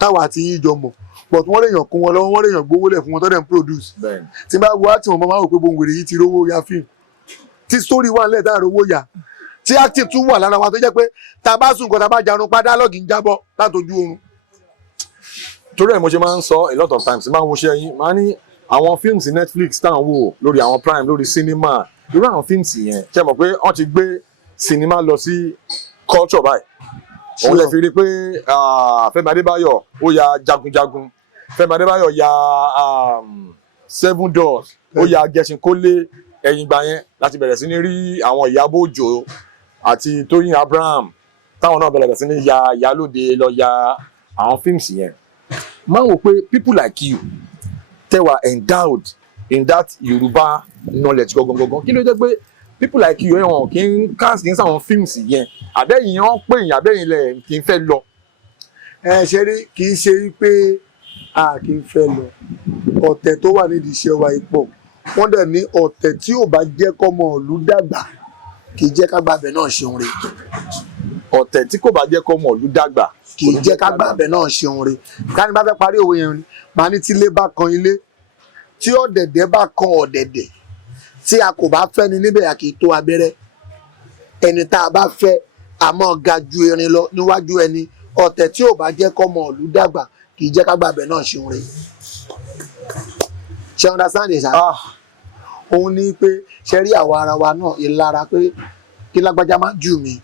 táwa àti yín jọ mọ̀ but wọ́n lèèyàn kún wọn lọ́wọ́ wọ́n lèèyàn gbówó lẹ̀ fún wọn tó dẹ̀ ń produce tí bá wo àti wọn máa wò pé gbogbo wèrè yìí ti rówó ya fíìmù tí story wà nílẹ̀ tá a rówó yà tí acting tún wà lára wa tó jẹ́ pé tá a bá sùn nǹkan tá a bá jarun pa dialogue ń jábọ́ látojú oorun. torí ẹ̀ mo ṣe máa ń sọ a lot of times máa ń wo ṣe yín máa ní àwọn fíìmù Netflix tá à ń wò lórí àwọn Prime lórí cinema irú àwọn fíìmù yẹn ṣe mọ̀ pé wọ́n ti gbé sinimá lọ sí culture báyìí òun lè fi rí pé Fẹ́mi Adébáyọ̀ ó ya jagunjagun Fẹ́mi Adébáyọ̀ ya Seven Doors ó ya Gẹṣinkólé ẹ̀yìn ìgbà yẹn láti bẹ̀rẹ̀ sí ní rí àwọn Ìyábọ̀ Òjó àti Tóyìn Abraham táwọn náà bẹ̀rẹ̀ sí ní ya Ìyálóde lọ ya àwọn fíìmù yẹn máa ń wò pé people like you tẹ́ wà endowed in that Yorùbá knowledge gangan kí ló jẹ́ pé people like you ẹ̀wọ̀n kì í cast ní sáwọn fíìmù yẹn àbẹ́yìn wọn pè yín àbẹ́yìn lẹ̀ kì í fẹ́ lọ. ṣe rí kì í ṣe pé a kì í fẹ́ lọ ọ̀tẹ̀ tó wà nídìí iṣẹ́ wa ipò wọ́n dẹ̀ ní ọ̀tẹ̀ tí ò bá jẹ́ kọ́mọ ìlú dàgbà kì í jẹ́ ká gbàbẹ̀ náà ṣeun re. ọ̀tẹ̀ tí kò bá jẹ́ kọ́mọ ìlú dàgbà kì í jẹ́ ká gbàbẹ̀ náà ṣeun re. káni bá fẹ́ parí òwe yẹn máa ní tí ilé bá kan ilé tí ọ̀dẹ̀dẹ̀ bá kan ọ̀dẹ̀dẹ̀ tí a kò bá fẹ́ ni níbẹ̀ a kì í tó abẹ́rẹ́ ẹni tá a bá fẹ́ a máa ga ju erin lọ níwájú ẹni ọ̀tẹ̀ tí ò bá jẹ́ kọ́mọ ìlú dàgbà kì í jẹ́ ká gbàbẹ̀ náà ṣeun re. ṣe understand ṣá òun ní pé ṣe rí àwa ara wa náà ìlara pé kí lágbájá má jù mí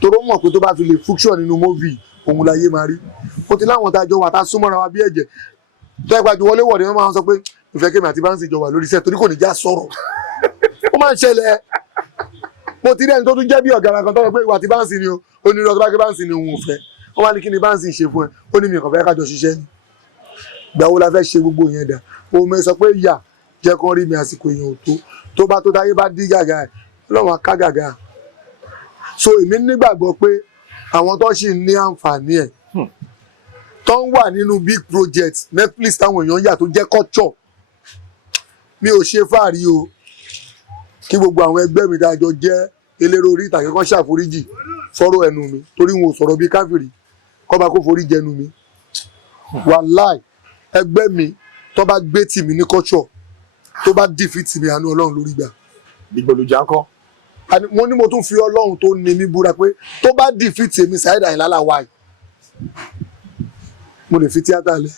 toró mọ̀ pé tó bá fi lè function nínú movie òun láyé máa rí ó ti láwọn tá a jọ wà tá a súnmọ́ra wa bí ẹ̀jẹ̀ tó ẹgbàá ju wọlé wọ̀dé wọn máa ń sọ pé ìfẹ́ kémi àti Bánsì jọ wà lórí iṣẹ́ torí kò ní já sọ̀rọ̀ ó máa ń ṣẹlẹ̀ mo ti rí ẹni tó tún jẹ́ bí ọ̀gá kan tó sọ pé ìwà àti Bánsì ni ó ní lọ́tọ́ bá ké Bánsì ni òun ò fẹ́ wọ́n wá ní kí ni Bánsì ṣe fún ẹ ó ní mi kàn fẹ́ kájọ ṣiṣẹ́ ni ìgbà wo la fẹ́ ṣe gbogbo yẹn dà òun mẹ́ sọ pé yà jẹ́ kán rí mi àsìkò èèyàn tó bá tó táyé bá dí gàgà ẹ̀ lọ́wọ́n aká gàgà so èmi nígbàgbọ́ pé àwọn tó ṣì ní àǹfààní ẹ̀ tó ń wà nínú big project Netflix táwọn èèyàn yà tó jẹ́ culture mi ò ṣe fàárí o kí gbogbo àwọn ẹgbẹ́ mi dájọ́ jẹ́ eléré orí ìtàgé kan ṣàforíjì fọ́rọ̀ ẹnu mi torí wọn ò sọ̀rọ̀ bí káfíìrì kọ́ba kó forí jẹnu mi wàláì ẹgbẹ́ mi tó bá gbé tì mí ní culture tó bá defeat mi àánú Ọlọ́run lórí gbà. Dìgbòlùjà ńkọ́. mo ní mo tún fi Ọlọ́run tó ní mi búra pé tó bá defeat mi Saheed Àyìnlá Lawal mo lè fi tíátà lẹ̀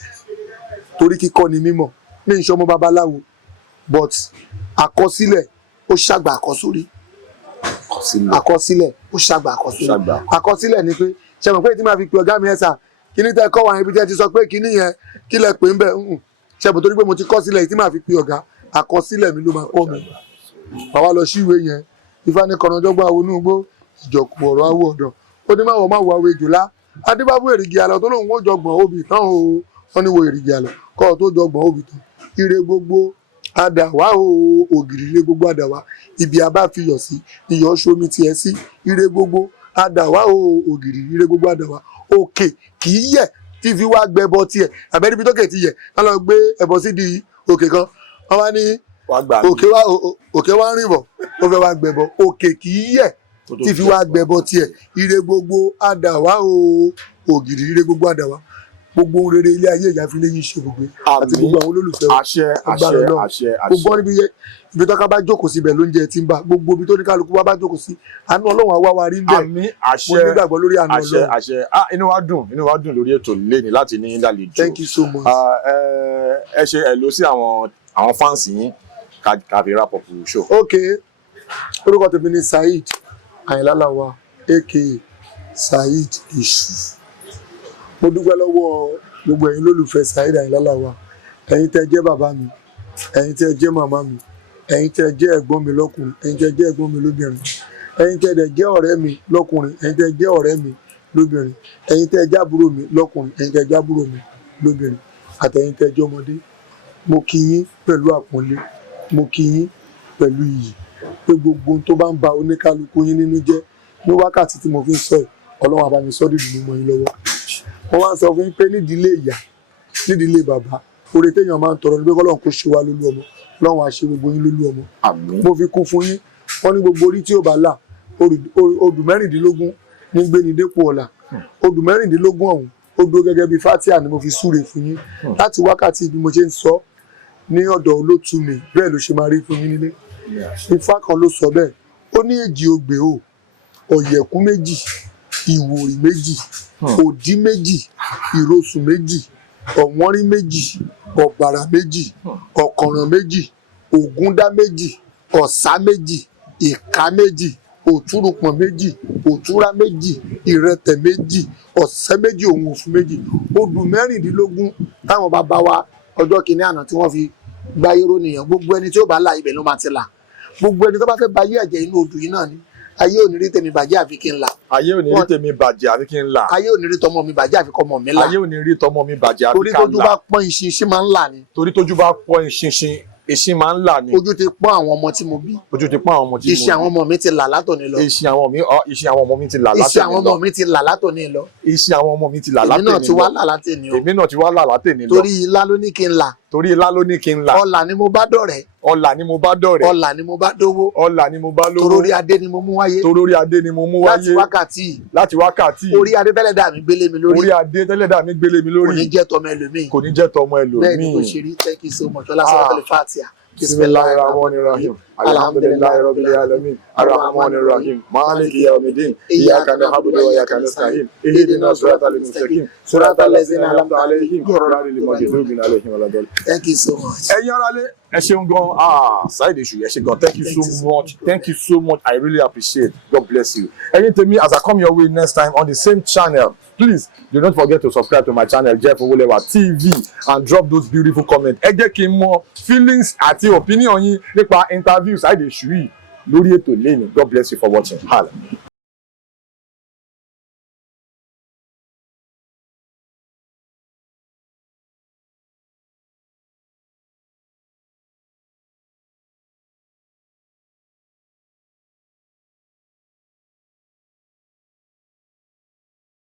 torí kíkọ́ ni mímọ̀ ní ìṣọmọ babaláwo but àkọsílẹ̀ ó ṣàgbà àkọsórí àkọsílẹ̀ ó ṣàgbà àkọsílẹ̀ ni pé ṣe mọ̀ pé tí máa fi pe ọ̀gá mi ẹ̀ sà kíní tẹ́ kọ́ wa ibi tẹ́ ti sọ pé kíní yẹn kí lẹ pè ń bẹ̀ ṣe mọ̀ torí pé mo ti kọ́ sílẹ̀ tí máa fi pe ọ̀gá àkọsílẹ̀ mi ló máa kọ́ mi àwa lọ sí ìwé yẹn ifá ní kọ̀nàjọ́gbọ́n àwọn onúgbó ìjọkùn ọ̀rọ̀ awọ ọ̀dọ̀ ó ní máwọ̀ máwọ̀ àwọ̀ èjòlá adébábú èrìgì àlọ́ tó lóun ó jọgbọ̀n obì tán o wọ́n ní wo èrìgì àlọ́ kọ́ ọ tó jọgbọ̀n obì tán ire gbogbo àdàwà o ògìrì ire gbogbo àdàwà ibi abá fi yọ̀ sí iyọ̀ ṣomi tiẹ̀ sí ire gbogbo àdàwà o ògìrì ire gbogbo àdàwà òkè kì í yẹ̀ tí fi wá gbẹbọ tiẹ̀ àbẹ́ni ibi tókè ti yẹ̀ wọ́n lọ gbé ẹbọ sí di òkè kan wọ́n wá ní òkè wá ń rìn bọ̀ ó fẹ́ wá gbẹbọ òkè kì í yẹ̀ tí fi wá gbẹbọ tiẹ̀ ire gbogbo àdàwà o ògìrì ire gbogbo àdàwà gbogbo ohun rere ilé ayé ìyá fi léyìn ṣe gbogbo àti gbogbo àwọn olólùfẹ́ gbogbo níbi ibi tó ká bá jókòó síbẹ̀ lóúnjẹ tí ń bá gbogbo ibi tó ní kálukú bá jókòó sí àánú Ọlọ́run àwa wa rí ń bẹ̀ mo nígbàgbọ́ lórí àánú Ọlọ́run. inú wa dùn lórí ètò lẹ́ni láti ní lálejò. Thank you so much. ẹ ṣe ẹ lọ sí àwọn fáǹsì yín ká fi wrap up show. ok orúkọ tèmi ni Saheed Àyìnlá Lawal aka Saheed Èṣù. Mo dúpẹ́ lọ́wọ́ gbogbo ẹ̀yin lólùfẹ́ Saheed Àyìnlá Lawal ẹ̀yin tẹ́ jẹ́ bàbá mi ẹ̀yin tẹ́ jẹ́ màmá mi ẹ̀yin tẹ́ jẹ́ ẹ̀gbọ́n mi lọ́kùnrin ẹ̀yin tẹ́ jẹ́ ẹ̀gbọ́n mi lóbìnrin ẹ̀yin tẹ́ dẹ̀ jẹ́ ọ̀rẹ́ mi lọ́kùnrin ẹ̀yin tẹ́ jẹ́ ọ̀rẹ́ mi lóbìnrin ẹ̀yin tẹ́ jẹ́ àbúrò mi lọ́kùnrin ẹ̀yin tẹ́ jẹ́ àbúrò mi lóbìnrin àtẹ̀yin tẹ́ jẹ́ ọmọdé mo kí yín pẹ̀lú àpọ́nlé mo kí yín pẹ̀lú iyì pé gbogbo ohun tó bá ń ba oníkálukú yín nínú jẹ́ ní wákàtí tí mo fi ń sọ ẹ̀ Ọlọ́run á bá mi sọ dídùn mọ́ yín lọ́wọ́. Wọ́n wá ń sọ fún yín pé nídìílé ìyá nídìílé bàbá oore téèyàn máa ń tọrọ ní pé kọ́lọ́run kó ṣe wá lólú ọmọ Ọlọ́run á ṣe gbogbo yín lólú ọmọ. Mo fi kún fún yín wọ́n ní gbogbo orí tí ò bá là odù mẹ́rìndínlógún ní gbé ní dépò ọ̀la odù mẹ́rìndínlógún ọ̀hún ó dúró gẹ́gẹ́ bí fatia ni mo fi súre fún yín láti wákàtí bí mo ṣe ń sọ ní ọ̀dọ̀ olótú mi bẹ́ẹ̀ ló ṣe máa rí fún yín nílé. Ifá kan ló sọ bẹ́ẹ̀ ó ní èjì ogbè o ọ̀yẹ̀kú méjì ìwòrì méjì òdí méjì ìrosùn méjì ọ̀wọ́nrín méjì ọ̀bàrà méjì ọ̀kànràn méjì ògúndá méjì ọ̀sá méjì ìka méjì òtúrùpọ̀n méjì òtúrá méjì ìrẹtẹ̀ méjì ọ̀sẹ́ méjì òun òfun méjì odù mẹ́rìndínlógún táwọn bàbá wa ọjọ́ kìíní àná tí wọ́n fi gbáyé ró nìyẹn gbogbo ẹni tí ó bá là ibẹ̀ ló máa ti là gbogbo ẹni tó bá fẹ́ bayé ẹ̀jẹ̀ inú odù yìí náà ni ayé ò ní rí tèmi bàjẹ́ àfi kí n là. ayé ò ní rí tèmi bàjẹ́ àfi kí n là. ayé ò ní rí tọmọ mi bàjẹ́ àfi kọmọ mi là. ayé ò ní rí tọmọ mi bàjẹ́ àfi torí ká là. tójú bá pọ́n ìṣinṣin máa ń là ni. torí tójú bá pọ́n ìṣinṣin èsì máa ń là ni. ojú ti pọ́n àwọn ọmọ tí mo bí. ojú ti pọ́n àwọn ọmọ tí mo bí. iṣẹ́ àwọn ọmọ mi ti là látòní lọ. iṣẹ́ àwọn ọmọ mi ti là látòní lọ. iṣẹ́ àwọn ọmọ mi ti là látòní lọ. iṣẹ́ àwọn ọmọ mi ti là látòní lọ. èmi náà ti wá là látòní o. èmi náà ti wá là látòní lọ. torí ilá ló ní kí n là. torí ilá ló ní kí n là. ọlà ni mo bá dọ̀rẹ́. ọlà ni mo bá dọ̀rẹ́. ọlà ni mo bá dówó. ọlà ni mo bá lówó. torórí adé ni mo mú wáyé. torórí adé ni mo mú wáyé. láti wákàtí. orí adé tẹ́lẹ̀dá mi gbélé mi lórí. orí adé tẹ́lẹ̀dá mi gbélé mi lórí. kò ní jẹ́ tọmọ ẹlòmíì. kò ní jẹ́ tọmọ ẹlòmíì. bẹ́ẹ̀ ni kò ṣe rí thank you so much ọlá sọ́wọ́ tẹlẹ fàtíà. بسم الله الرحمن الرحيم الحمد لله رب العالمين الرحمن الرحيم مالك يوم الدين إياك نعبد وإياك نستعين اهدنا الصراط المستقيم صراط الذين أنعمت عليهم غير المغضوب عليهم ولا الضالين. Thank you so much. ẹ̀yin aráalé ẹ ṣeun gan Saheed Èṣù ẹ ṣé gan thank you so much I really appreciate God bless you. ẹ̀yin tèmi as I come your way next time on the same channel please do not forget to subscribe to my channel Jeff Owolewa TV and drop those beautiful comments. ẹ jẹ́ kí n mọ feelings àti opinion yín nípa interview Saheed Èṣù yìí lórí ètò lẹ́nu. God bless you for watching.